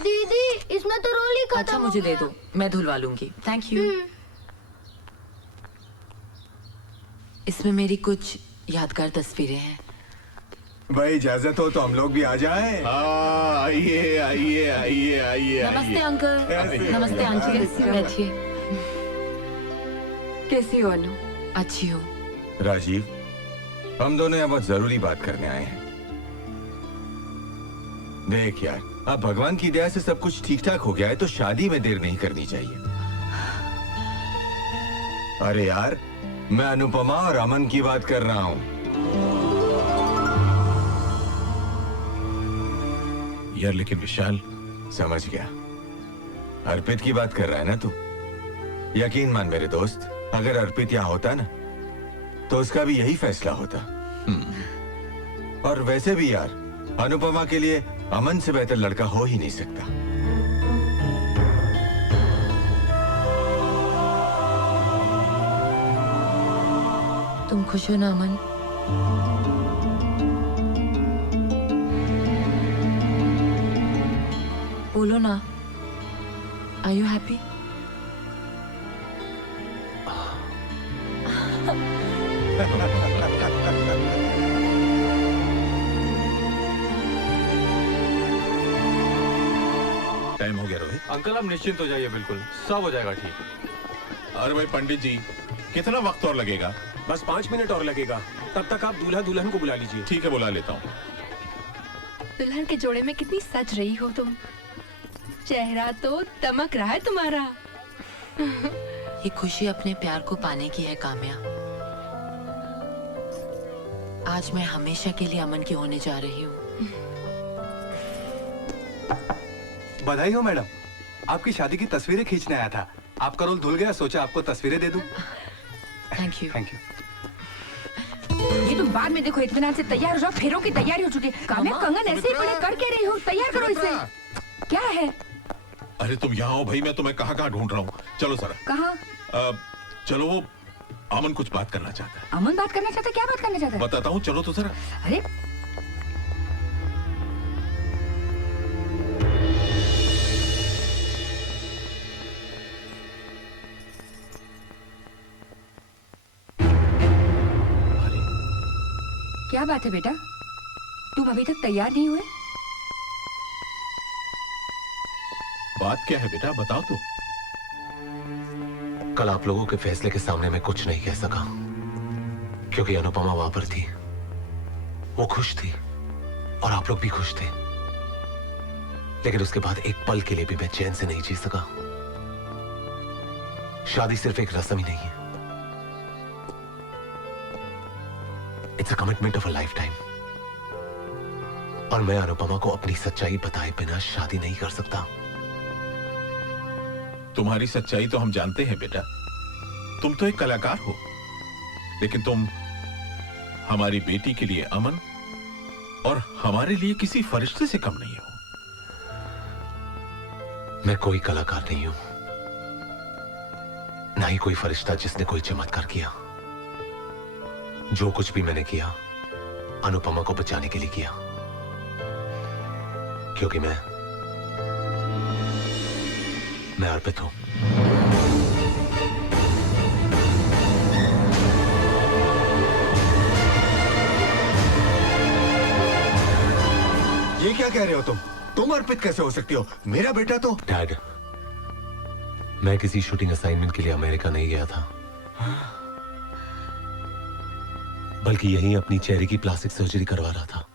दीदी, इसमें तो रोल ही खत्म अच्छा, हो मुझे दे गया। दो, मैं धुलवा लूंगी। Thank you. इसमें मेरी कुछ यादगार तस्वीरें हैं। भाई इजाजत हो तो हम लोग भी आ जाएं। आइए आइए आइए आइए। नमस्ते अंकल। नमस्ते आंटी, बैठिए। कैसी हो अनु? अच्छी हूँ। राजीव, हम दोनों यहाँ बहुत जरूरी बात करने आए हैं। देख यार, अब भगवान की दया से सब कुछ ठीक ठाक हो गया है तो शादी में देर नहीं करनी चाहिए। अरे यार, मैं अनुपमा और अमन की बात कर रहा हूँ। यार लेकिन विशाल। समझ गया, अर्पित की बात कर रहा है ना तू? यकीन मान मेरे दोस्त, अगर अर्पित यहाँ होता ना तो उसका भी यही फैसला होता। और वैसे भी यार, अनुपमा के लिए अमन से बेहतर लड़का हो ही नहीं सकता। तुम खुश हो ना अमन? बोलो ना, आर यू हैप्पी? टाइम हो गया रोहित। अंकल आप निश्चिंत हो जाइए, बिल्कुल सब हो जाएगा ठीक। अरे भाई पंडित जी, कितना वक्त और लगेगा? बस 5 मिनट और लगेगा। तब तक आप दूल्हा दुल्हन को बुला लीजिए। ठीक है, बुला लेता हूँ। दुल्हन के जोड़े में कितनी सज रही हो तुम। चेहरा तो दमक रहा है तुम्हारा। ये खुशी अपने प्यार को पाने की है काम्या। आज मैं हमेशा के लिए अमन की होने जा रही हूँ। बधाई हो मैडम, आपकी शादी की तस्वीरें खींचने आया था। आपका रोल धुल गया, सोचा आपको तस्वीरें दे दूं। Thank you. Thank you. ये तुम बाद में देखो, इत्मीनान से तैयार हो जाओ, फेरों की तैयारी हो चुकी है। काम्या, कंगन ऐसे ही पड़े, कर क्या रही हो? तैयार करो इसे। क्या है? अरे तुम यहाँ हो भाई, मैं तुम्हें कहाँ कहाँ ढूंढ रहा हूँ। चलो सर। कहाँ? चलो, वो अमन कुछ बात करना चाहता है। अमन बात करना चाहता है? क्या बात करना चाहता है? बताता हूँ, चलो तो सर। अरे क्या बात है बेटा, तुम अभी तक तैयार नहीं हुए? बात क्या है बेटा, बताओ तो। कल आप लोगों के फैसले के सामने मैं कुछ नहीं कह सका क्योंकि अनुपमा वहां पर थी। वो खुश थी और आप लोग भी खुश थे, लेकिन उसके बाद एक पल के लिए भी मैं चैन से नहीं जी सका। शादी सिर्फ एक रस्म ही नहीं है, it's a commitment of a life time. और मैं अनुपमा को अपनी सच्चाई बताए बिना शादी नहीं कर सकता। तुम्हारी सच्चाई तो हम जानते हैं बेटा, तुम तो एक कलाकार हो, लेकिन तुम हमारी बेटी के लिए अमन और हमारे लिए किसी फरिश्ते से कम नहीं हो। मैं कोई कलाकार नहीं हूं, ना ही कोई फरिश्ता जिसने कोई चमत्कार किया। जो कुछ भी मैंने किया अनुपमा को बचाने के लिए किया, क्योंकि मैं अर्पित हूं। ये क्या कह रहे हो तुम अर्पित कैसे हो सकती हो? मेरा बेटा तो। डैड, मैं किसी शूटिंग असाइनमेंट के लिए अमेरिका नहीं गया था, बल्कि यहीं अपनी चेहरे की प्लास्टिक सर्जरी करवा रहा था।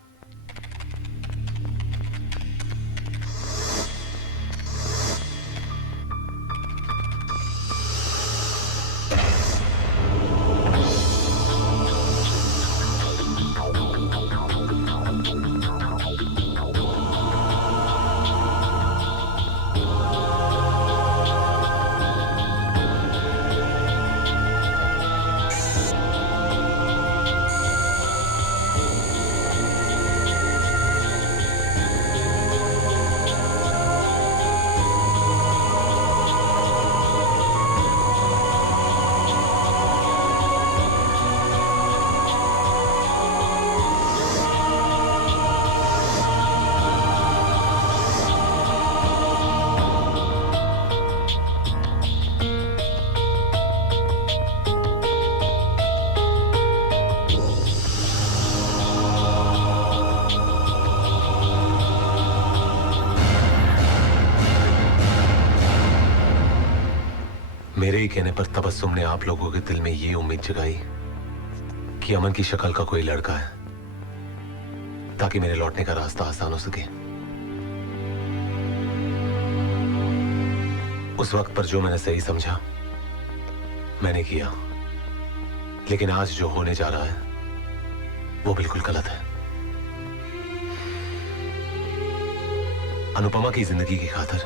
मेरे ही कहने पर तबस्सुम ने आप लोगों के दिल में ये उम्मीद जगाई कि अमन की शक्ल का कोई लड़का है, ताकि मेरे लौटने का रास्ता आसान हो सके। उस वक्त पर जो मैंने सही समझा मैंने किया, लेकिन आज जो होने जा रहा है वो बिल्कुल गलत है। अनुपमा की जिंदगी की खातिर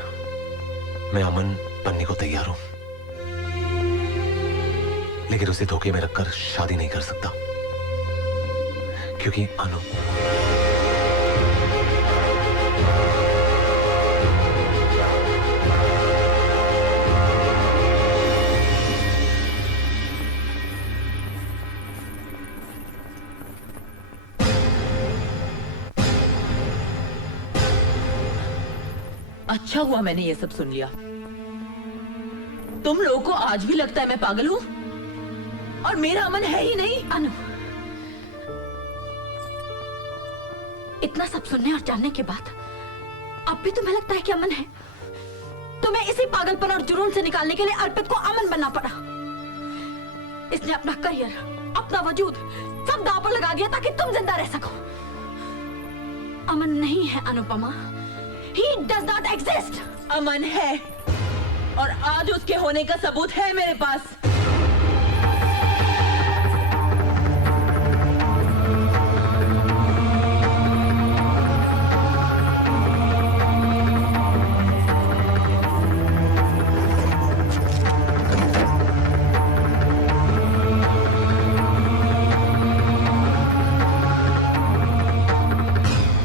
मैं अमन बनने को तैयार हूं, लेकिन उसे धोखे में रखकर शादी नहीं कर सकता, क्योंकि अनु अच्छा हुआ मैंने ये सब सुन लिया। तुम लोगों को आज भी लगता है मैं पागल हूं और मेरा अमन है ही नहीं। अनु, इतना सब सुनने और जानने के बाद अब भी तुम्हें लगता है कि अमन है? तुम्हें इसी पागलपन और जुनून से निकालने के लिए अर्पित को अमन बनना पड़ा। इसने अपना करियर, अपना वजूद सब दांव पर लगा दिया ताकि तुम जिंदा रह सको। अमन नहीं है Anupama, He does not exist. अमन है और आज उसके होने का सबूत है मेरे पास।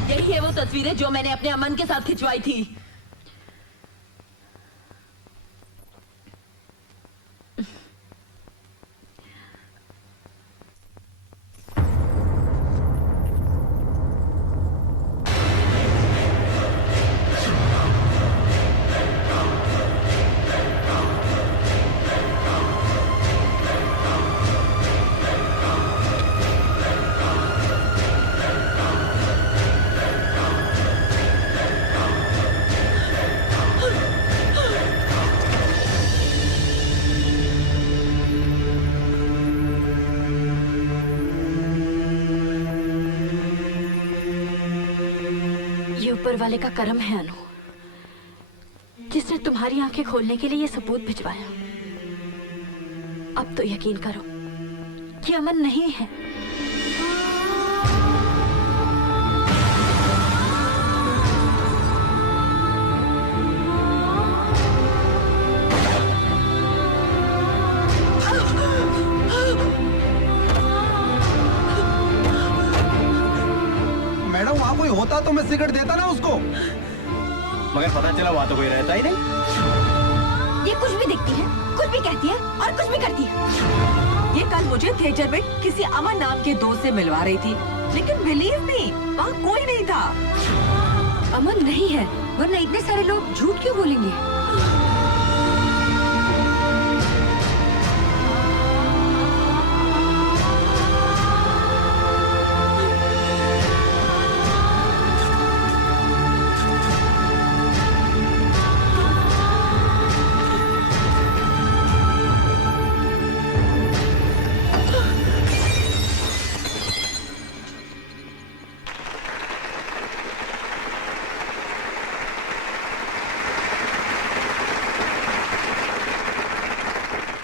यही है वो तस्वीरें जो मैंने अपने अमन के साथ खिंचवाई थी। ऊपर वाले का करम है अनु, जिसने तुम्हारी आंखें खोलने के लिए ये सबूत भिजवाया। अब तो यकीन करो कि अमन नहीं है। मैडम वहाँ कोई होता तो मैं सिगरेट देता ना उसको। मगर पता चला वहाँ तो कोई रहता ही नहीं। ये कुछ भी दिखती है, कुछ भी कहती है और कुछ भी करती है। ये कल मुझे थिएटर में किसी अमन नाम के दोस्त से मिलवा रही थी, लेकिन बिलीव मी वहाँ कोई नहीं था। अमन नहीं है, वरना इतने सारे लोग झूठ क्यों बोलेंगे?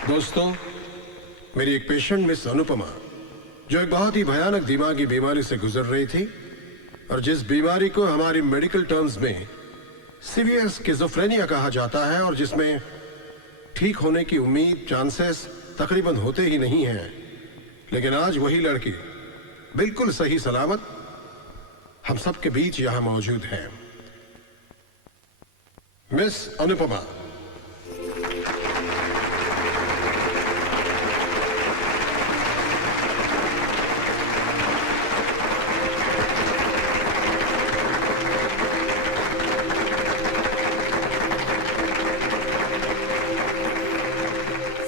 दोस्तों, मेरी एक पेशेंट मिस अनुपमा, जो एक बहुत ही भयानक दिमागी बीमारी से गुजर रही थी और जिस बीमारी को हमारी मेडिकल टर्म्स में सीवियर स्किज़ोफ्रेनिया कहा जाता है और जिसमें ठीक होने की उम्मीद चांसेस तकरीबन होते ही नहीं हैं, लेकिन आज वही लड़की बिल्कुल सही सलामत हम सबके बीच यहां मौजूद है। मिस अनुपमा।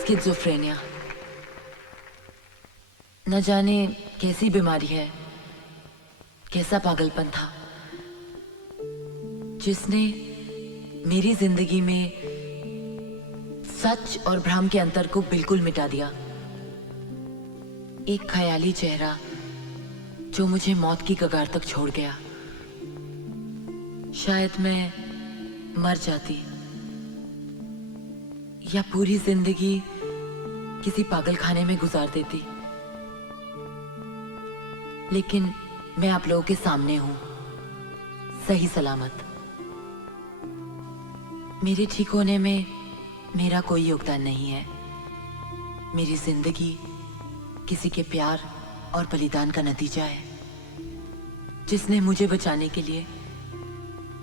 स्किज़ोफ्रेनिया न जाने कैसी बीमारी है, कैसा पागलपन था जिसने मेरी जिंदगी में सच और भ्रम के अंतर को बिल्कुल मिटा दिया। एक ख्याली चेहरा जो मुझे मौत की कगार तक छोड़ गया। शायद मैं मर जाती या पूरी जिंदगी किसी पागलखाने में गुजार देती, लेकिन मैं आप लोगों के सामने हूं, सही सलामत। मेरे ठीक होने में मेरा कोई योगदान नहीं है। मेरी जिंदगी किसी के प्यार और बलिदान का नतीजा है, जिसने मुझे बचाने के लिए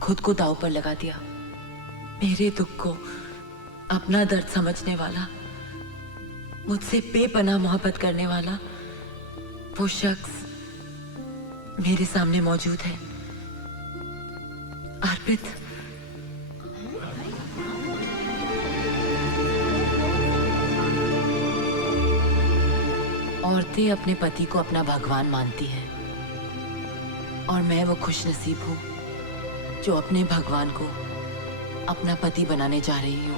खुद को दांव पर लगा दिया। मेरे दुख को अपना दर्द समझने वाला, मुझसे बेपनाह मोहब्बत करने वाला वो शख्स मेरे सामने मौजूद है। अर्पित। औरतें अपने पति को अपना भगवान मानती हैं और मैं वो खुशनसीब हूं जो अपने भगवान को अपना पति बनाने जा रही हूं।